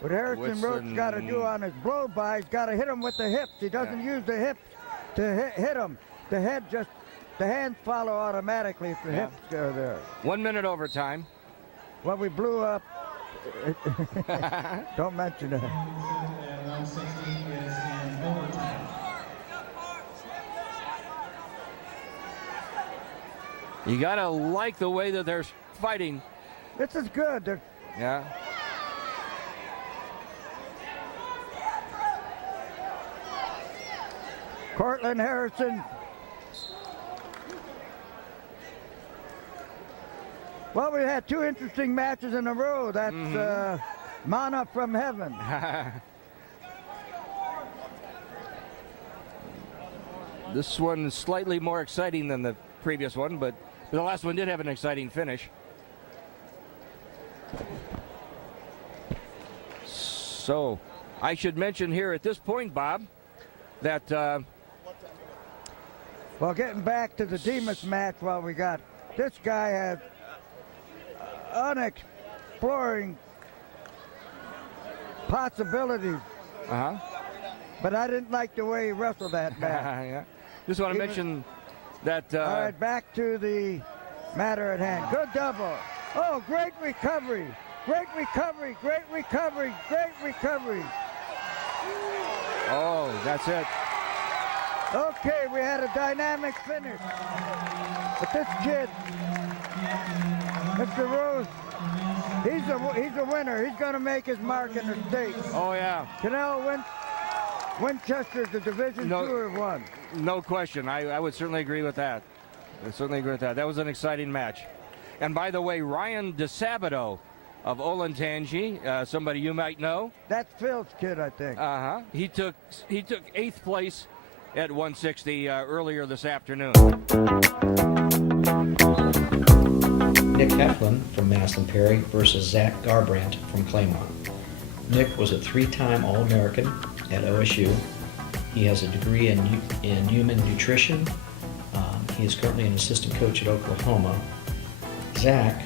What Harrison Roach got to do on his blow-by, he's got to hit him with the hips. He doesn't use the hips to hit him. The head just... The hands follow automatically if the hips go there. 1 minute overtime. Well, we blew up. Don't mention it. You gotta like the way that they're fighting. This is good. Yeah. Cortland Harrison. Well, we had 2 interesting matches in a row. That's Mana from heaven. This one is slightly more exciting than the previous one, but the last one did have an exciting finish. So, I should mention here at this point, Bob, that... well, getting back to the Demas match while we got... This guy has unexploring possibilities. But I didn't like the way he wrestled that match. Yeah. Just want to mention that... all right, back to the matter at hand. Good double. Oh, great recovery. Great recovery. Great recovery. Great recovery. Oh, that's it. Okay, we had a dynamic finish. But this kid, Mr. Rose, he's a winner. He's going to make his mark in the state. Oh, yeah. Canal Winchester's the Division 2 or 1. No question. I would certainly agree with that. That was an exciting match. And by the way, Ryan DeSabato of Olentangy, somebody you might know. That's Phil's kid, I think. He took 8th place at 160 earlier this afternoon. Nick Heflin from Massillon Perry versus Zach Garbrandt from Claymont. Nick was a 3-time All-American at OSU. He has a degree in human nutrition. He is currently an assistant coach at Oklahoma. Zach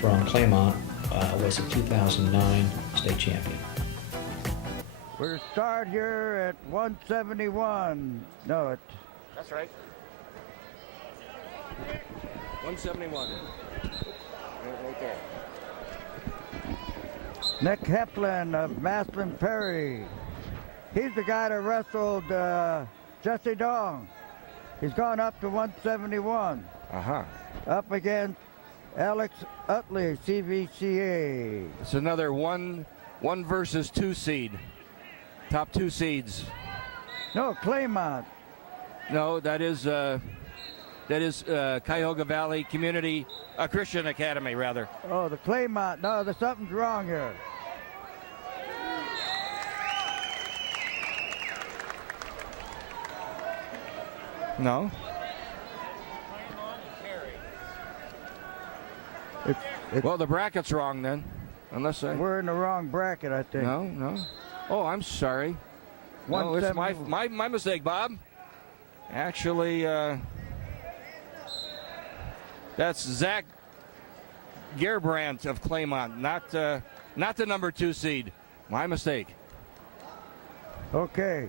from Claymont was a 2009 state champion. We're start here at 171. No, that's right. 171. Right there. Nick Heflin of Massillon Perry. He's the guy that wrestled Jesse Dong. He's gone up to 171. Uh-huh. Up against Alex Utley, CVCA. It's another one versus 2 seed. Top 2 seeds. No, Claymont. No, that is Cuyahoga Valley Community Christian Academy, rather. Oh, the Claymont. No, there's something's wrong here. No. Well, the bracket's wrong then, unless we're in the wrong bracket, I think. No. Oh, I'm sorry. No, it's my mistake, Bob. Actually, that's Zach Garbrandt of Claymont, not the number 2 seed. My mistake. Okay.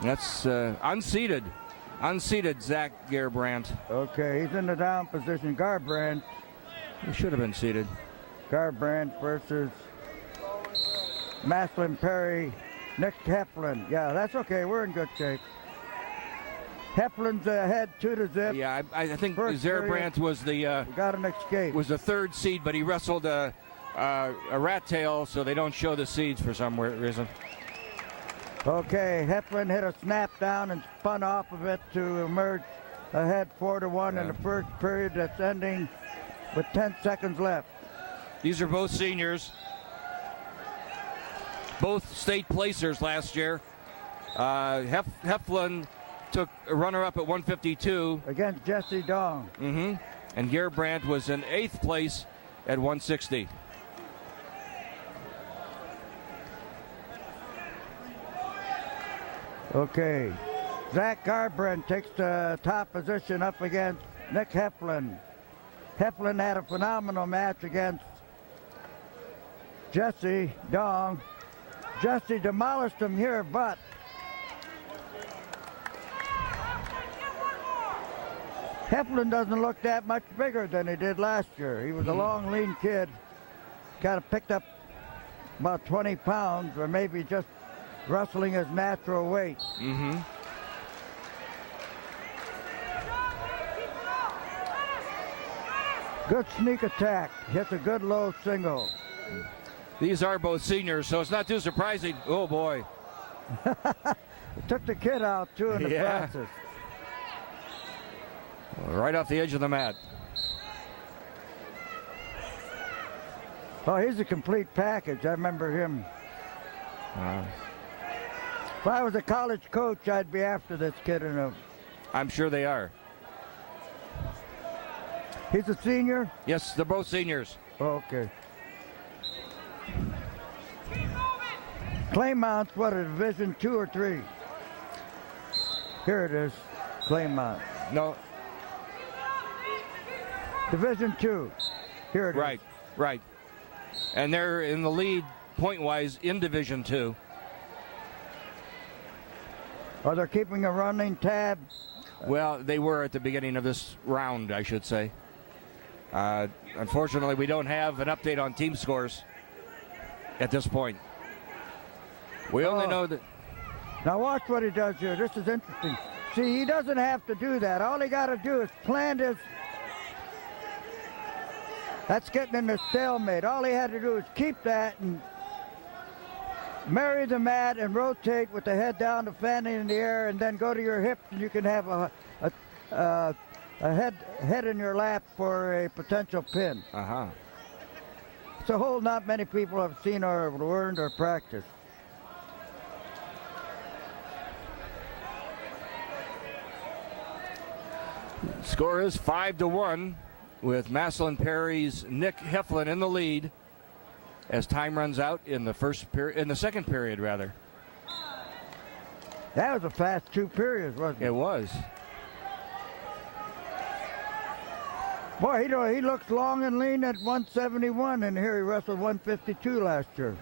That's unseeded Zach Garbrandt. Okay, he's in the down position. Garbrandt. He should have been seated. Garbrandt versus Maslin Perry, Nick Heflin. Yeah, that's okay. We're in good shape. Heflin's ahead 2-0. Yeah, I think Garbrandt was the got an escape. Was the 3rd seed, but he wrestled a rat tail, so they don't show the seeds for some reason. Okay, Heflin hit a snap down and spun off of it to emerge ahead 4-1 in the first period that's ending with 10 seconds left. These are both seniors, both state placers last year. Heflin took a runner-up at 152 against Jesse Dong. And Garbrandt was in 8th place at 160. Okay, Zach Garbrandt takes the top position up against Nick Heflin. Heflin had a phenomenal match against Jesse Dong. Jesse demolished him here, but Heflin doesn't look that much bigger than he did last year. He was a long, lean kid. Kind of picked up about 20 pounds, or maybe just wrestling his natural weight. Good sneak attack. Hits a good low single. These are both seniors, so it's not too surprising. Oh, boy. Took the kid out, too, in the process. Right off the edge of the mat. Oh, he's a complete package. I remember him. If I was a college coach, I'd be after this kid. I'm sure they are. He's a senior? Yes, they're both seniors. Oh, okay. Claymont's what, a Division 2 or 3? Here it is, Claymont. No. Division 2. Here it is. Right. And they're in the lead point-wise in Division 2. Oh, they're keeping a running tab? Well, they were at the beginning of this round, I should say. Unfortunately, we don't have an update on team scores at this point. We only know that. Now watch what he does here. This is interesting. See, he doesn't have to do that. All he got to do is plant his... That's getting in the stalemate. All he had to do is keep that and marry the mat and rotate with the head down, the fanny in the air, and then go to your hips, and you can have a head in your lap for a potential pin. It's a hole not many people have seen or learned or practiced. Score is 5-1 with Maslin Perry's Nick Heflin in the lead as time runs out in the second period rather. That was a fast 2 periods, wasn't it? It was. Boy, he looks long and lean at 171, and here he wrestled 152 last year.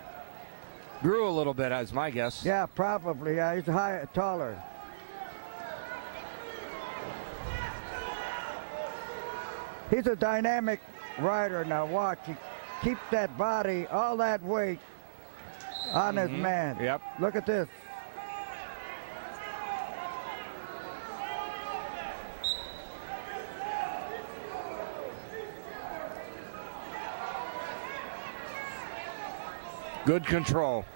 Grew a little bit, is my guess. Yeah, probably. Yeah, he's taller. He's a dynamic rider. Now watch, he keeps that body, all that weight on his man. Yep. Look at this. Good control.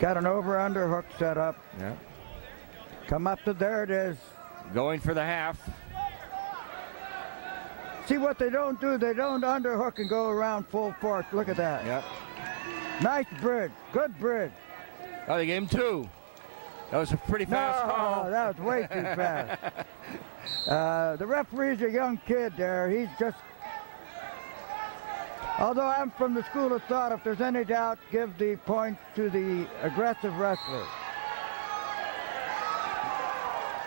Got an over-under hook set up. Yeah. Come up to there it is. Going for the half. See what they don't do? They don't underhook and go around full force. Look at that. Yep. Nice bridge. Good bridge. Oh, they gave him 2. That was a pretty fast call. No, that was way too fast. The referee's a young kid there. He's just... Although I'm from the school of thought, if there's any doubt, give the points to the aggressive wrestler.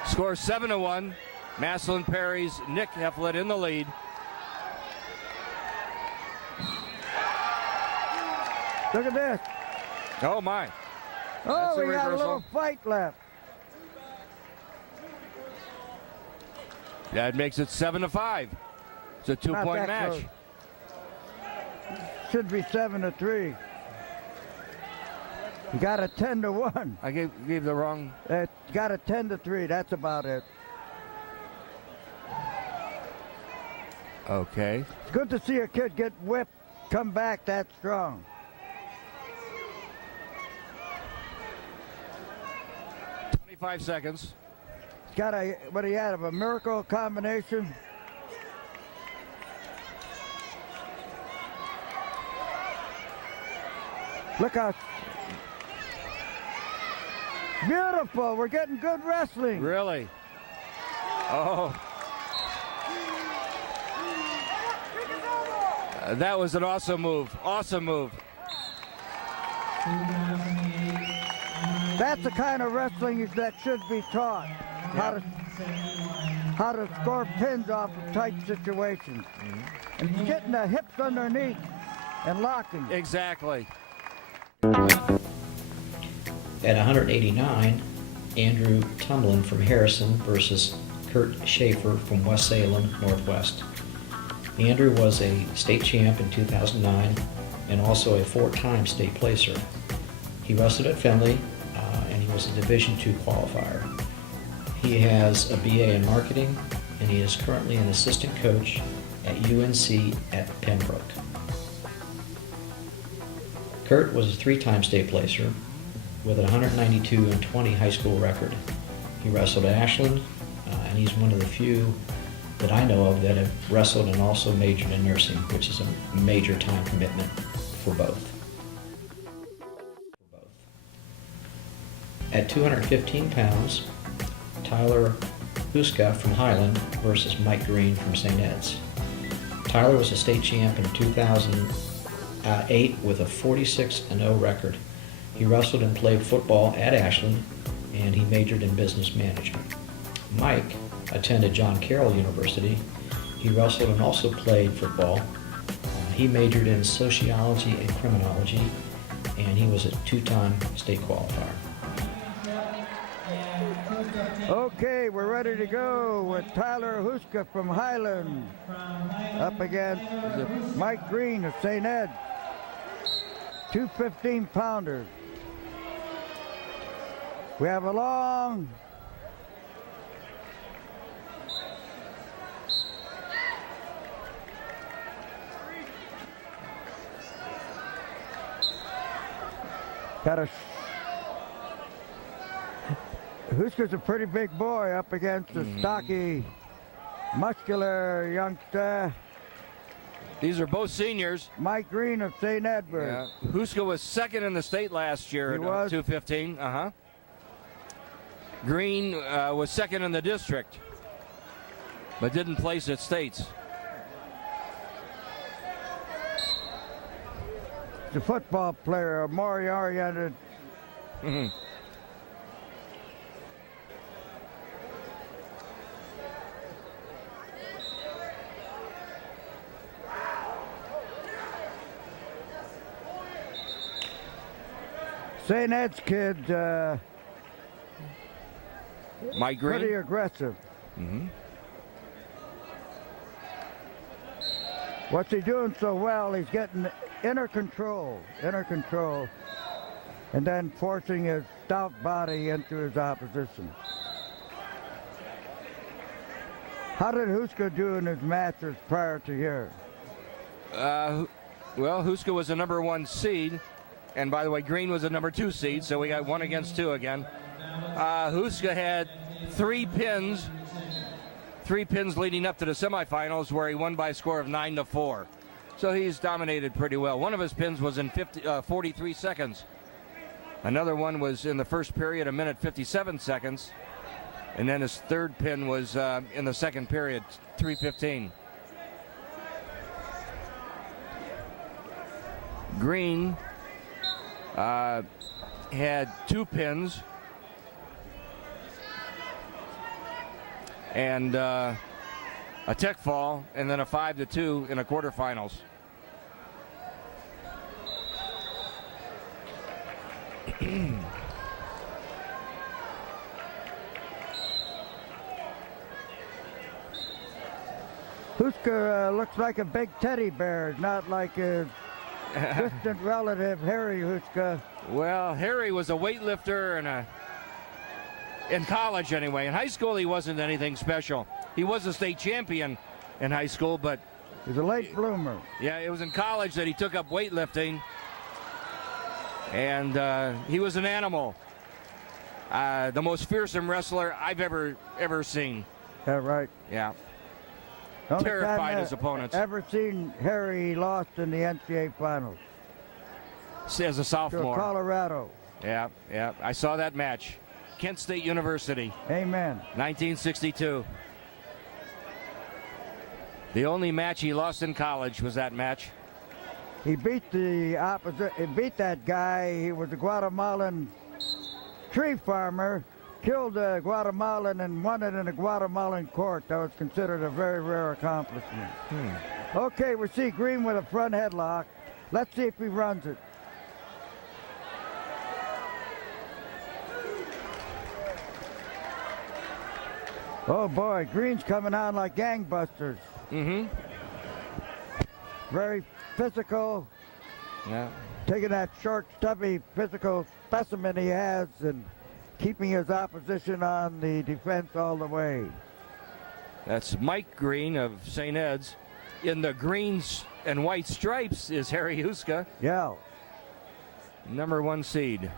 Score 7-1. Massillon Perry's Nick Heflin in the lead. Look at this. Oh, my. Oh, That's we got a little fight left. That makes it 7-5. It's a 2-point match. Close. Should be 7-3. You got a 10-1. I gave the wrong. Got a 10-3. That's about it. Okay. It's good to see a kid get whipped, come back that strong. Five seconds. He's got what he had of a miracle combination. Look out. Beautiful. We're getting good wrestling. Really? Oh. That was an awesome move. Awesome move. That's the kind of wrestling that should be taught. Yeah. How to score pins off of tight situations. And getting the hips underneath and locking. Exactly. At 189, Andrew Tumon from Harrison versus Kurt Schaefer from West Salem, Northwest. Andrew was a state champ in 2009 and also a 4-time state placer. He wrestled at Findlay and he was a Division II qualifier. He has a BA in marketing and he is currently an assistant coach at UNC at Pembroke. Kurt was a 3-time state placer with a 192-20 high school record. He wrestled at Ashland, and he's one of the few that I know of that have wrestled and also majored in nursing, which is a major time commitment for both. At 215 pounds, Tyler Houslca from Highland versus Mike Green from St. Ed's. Tyler was a state champ in 2008 with a 46-0 record. He wrestled and played football at Ashland, and he majored in business management. Mike attended John Carroll University. He wrestled and also played football. He majored in sociology and criminology, and he was a 2-time state qualifier. Okay, we're ready to go with Tyler Houslca from Highland up against Mike Green of St. Ed. 2 15-pounders. We have a long Houslca's a pretty big boy up against the stocky, muscular youngster. These are both seniors. Mike Green of St. Edward. Yeah. Houslca was second in the state last year at 215. Green was second in the district, but didn't place at states. The football player, more oriented. St. Ed's kid, Mike Green. pretty aggressive. What's he doing so well? He's getting inner control, and then forcing his stout body into his opposition. How did Houslca do in his matches prior to here? Well, Houslca was a number 1 seed, and by the way, Green was a number 2 seed, so we got 1 against 2 again. Houslca had 3 pins leading up to the semifinals, where he won by a score of 9-4. So he's dominated pretty well. One of his pins was in 43 seconds. Another one was in the first period, 1:57 seconds. And then his third pin was in the second period, 3:15. Green had 2 pins and a tech fall, and then a 5-2 in the quarterfinals. Houslca looks like a big teddy bear, not like a distant relative, Harry Houslca. Well, Harry was a weightlifter and in college anyway. In high school, he wasn't anything special. He was a state champion in high school, but he's a late bloomer. Yeah, it was in college that he took up weightlifting, and he was an animal. The most fearsome wrestler I've ever seen. Yeah, right. Yeah. Only Terrified time his opponents. Ever seen Harry lost in the NCAA finals? As a sophomore. To Colorado. Yeah. I saw that match. Kent State University. Amen. 1962. The only match he lost in college was that match. He beat the opposite. He beat that guy. He was a Guatemalan tree farmer. Killed a Guatemalan and won it in a Guatemalan court. That was considered a very rare accomplishment. Okay, we see Green with a front headlock. Let's see if he runs it. Oh boy, Green's coming on like gangbusters. Very physical. Yeah. Taking that short, stubby physical specimen he has and keeping his opposition on the defense all the way. That's Mike Green of St. Ed's. In the greens and white stripes is Harry Houslca. Yeah. Number 1 seed.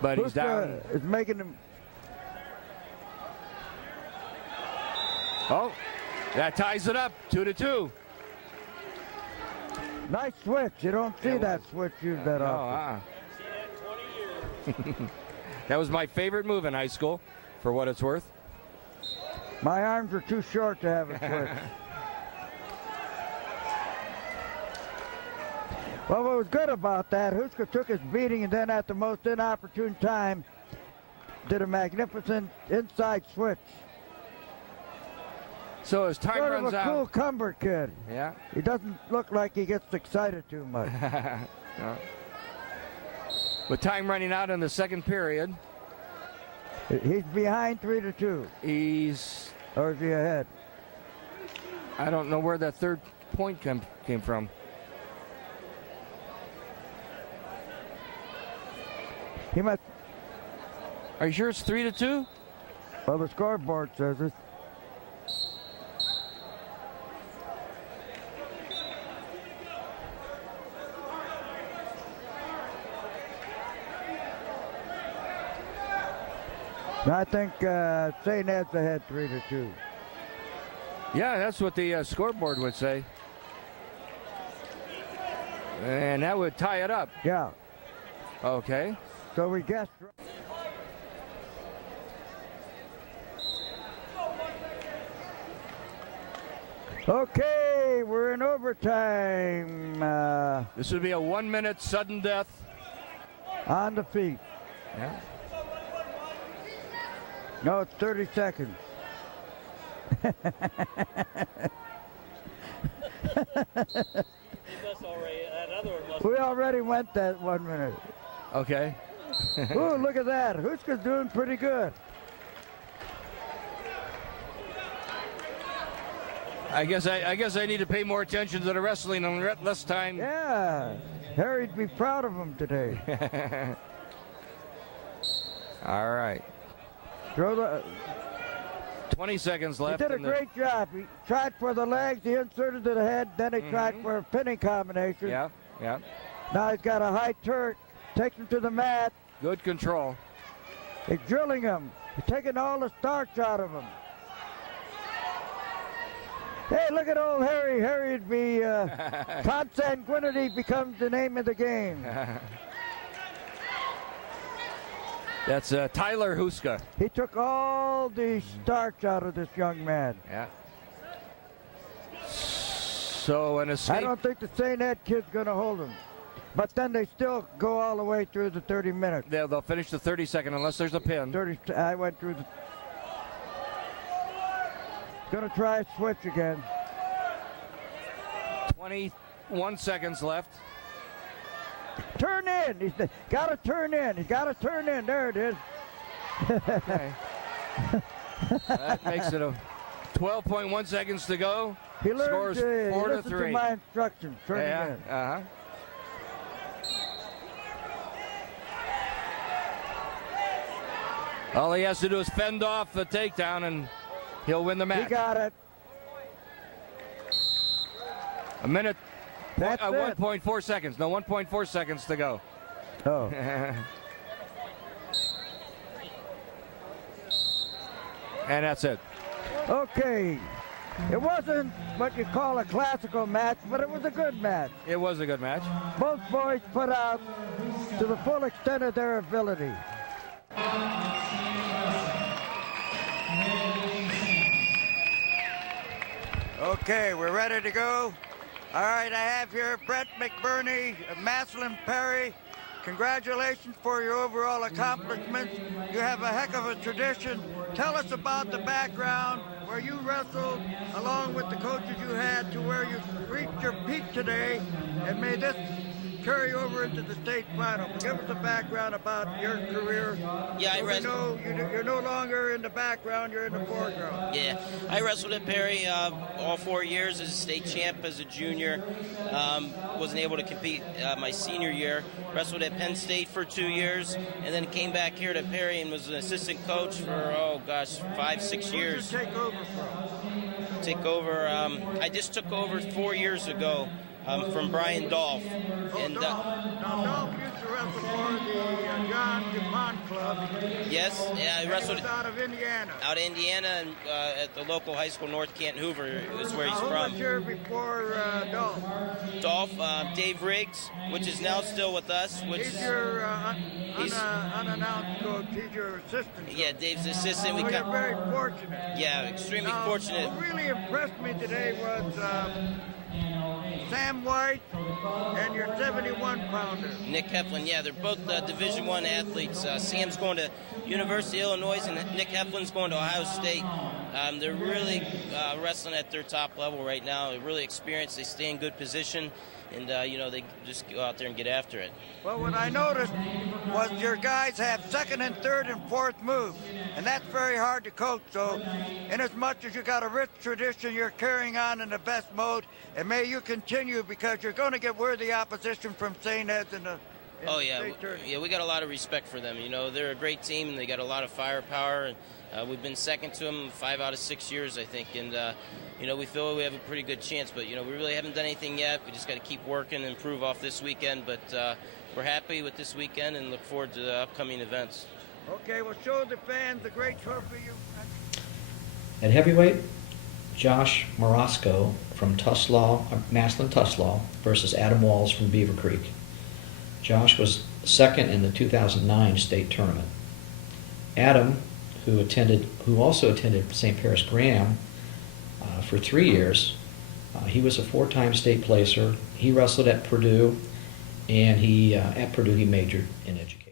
But he's down. Is making him. Oh, that ties it up, 2-2. Nice switch. You don't see that switch used that often. That was my favorite move in high school, for what it's worth. My arms are too short to have a switch. Well, what was good about that, Houslca took his beating and then at the most inopportune time did a magnificent inside switch. So as time runs out. Cool Cumber kid. Yeah. He doesn't look like he gets excited too much. No. With time running out in the second period. He's behind 3-2. Or is he ahead? I don't know where that third point came from. He must. Are you sure it's 3-2? Well, the scoreboard says it. I think St. Ed's ahead 3-2. Yeah, that's what the scoreboard would say. And that would tie it up. Yeah. Okay. So we guessed. Okay, we're in overtime. This would be a 1-minute sudden death. On the feet. Yeah. No, it's 30 seconds. We already went that 1 minute. Okay. Ooh, look at that. Houslca's doing pretty good. I guess I need to pay more attention to the wrestling and less time. Yeah. Harry'd be proud of him today. All right. Throw the. 20 seconds left. He did a great job. He tried for the legs, he inserted to the head, then he tried for a pinning combination. Yeah, yeah. Now he's got a high turret, takes him to the mat. Good control. He's drilling him. He's taking all the starch out of him. Hey, look at old Harry. Harry'd be, consanguinity becomes the name of the game. That's Tyler Houslca. He took all the starch out of this young man. Yeah. So an escape. I don't think the St. Ed kid's going to hold him. But then they still go all the way through the 30 minutes. They'll finish the 30-second unless there's a pin. 30. I went through the... Going to try a switch again. 21 seconds left. Turn in. He's got to turn in. He's got to turn in. There it is. Okay. That makes it a 12.1 seconds to go. He learned Scores 4-3. to my instructions. Turn Yeah. in. Uh-huh. All he has to do is fend off the takedown and he'll win the match. He got it. A minute. That's it. 1.4 seconds. No, 1.4 seconds to go. Oh. And that's it. Okay. It wasn't what you call a classical match, but it was a good match. It was a good match. Both boys put out to the full extent of their ability. Okay, we're ready to go. All right, I have here Brett McBurney of Maslin Perry. Congratulations for your overall accomplishments. You have a heck of a tradition. Tell us about the background where you wrestled along with the coaches you had to where you reached your peak today, and may this carry over into the state final. Give us a background about your career. Yeah, so we know you're no longer in the background, you're in the foreground. Yeah, I wrestled at Perry all 4 years as a state champ as a junior. Wasn't able to compete my senior year. Wrestled at Penn State for 2 years, and then came back here to Perry and was an assistant coach for, 5-6 years. Who did you take over from? Take over, I just took over 4 years ago. From Brian Dolph. And Dolph used to wrestle for the John DuPont Club. Yes, yeah, I wrestled out of Indiana. Out of Indiana, and at the local high school, North Canton Hoover, is where he's Who from. was here before Dolph? Dolph, Dave Riggs, which is now still with us. He's your unannounced coach. He's your assistant. Yeah, Dave's assistant. You're very fortunate. Yeah, extremely fortunate. What really impressed me today was Sam White and your 71-pounder. Nick Heflin, yeah, they're both Division I athletes. Sam's going to University of Illinois, and Nick Heflin's going to Ohio State. They're really wrestling at their top level right now. They're really experienced. They stay in good position, and they just go out there and get after it. Well, what I noticed was your guys have second and third and fourth moves, and that's very hard to coach. So, in as much as you got a rich tradition, you're carrying on in the best mode, and may you continue because you're going to get worthy opposition from St. Ed's in the state tournament. Yeah, we got a lot of respect for them. They're a great team, and they got a lot of firepower. And we've been second to them 5 out of 6 years, I think, and we feel we have a pretty good chance. But we really haven't done anything yet. We just got to keep working and improve off this weekend. But we're happy with this weekend and look forward to the upcoming events. Okay, well, show the fans the great trophy you. At heavyweight, Josh Morosco from Maslin Tuslaw versus Adam Walls from Beaver Creek. Josh was second in the 2009 state tournament. Adam, who also attended St. Paris Graham for 3 years, he was a 4-time state placer. He wrestled at Purdue, and at Purdue he majored in education.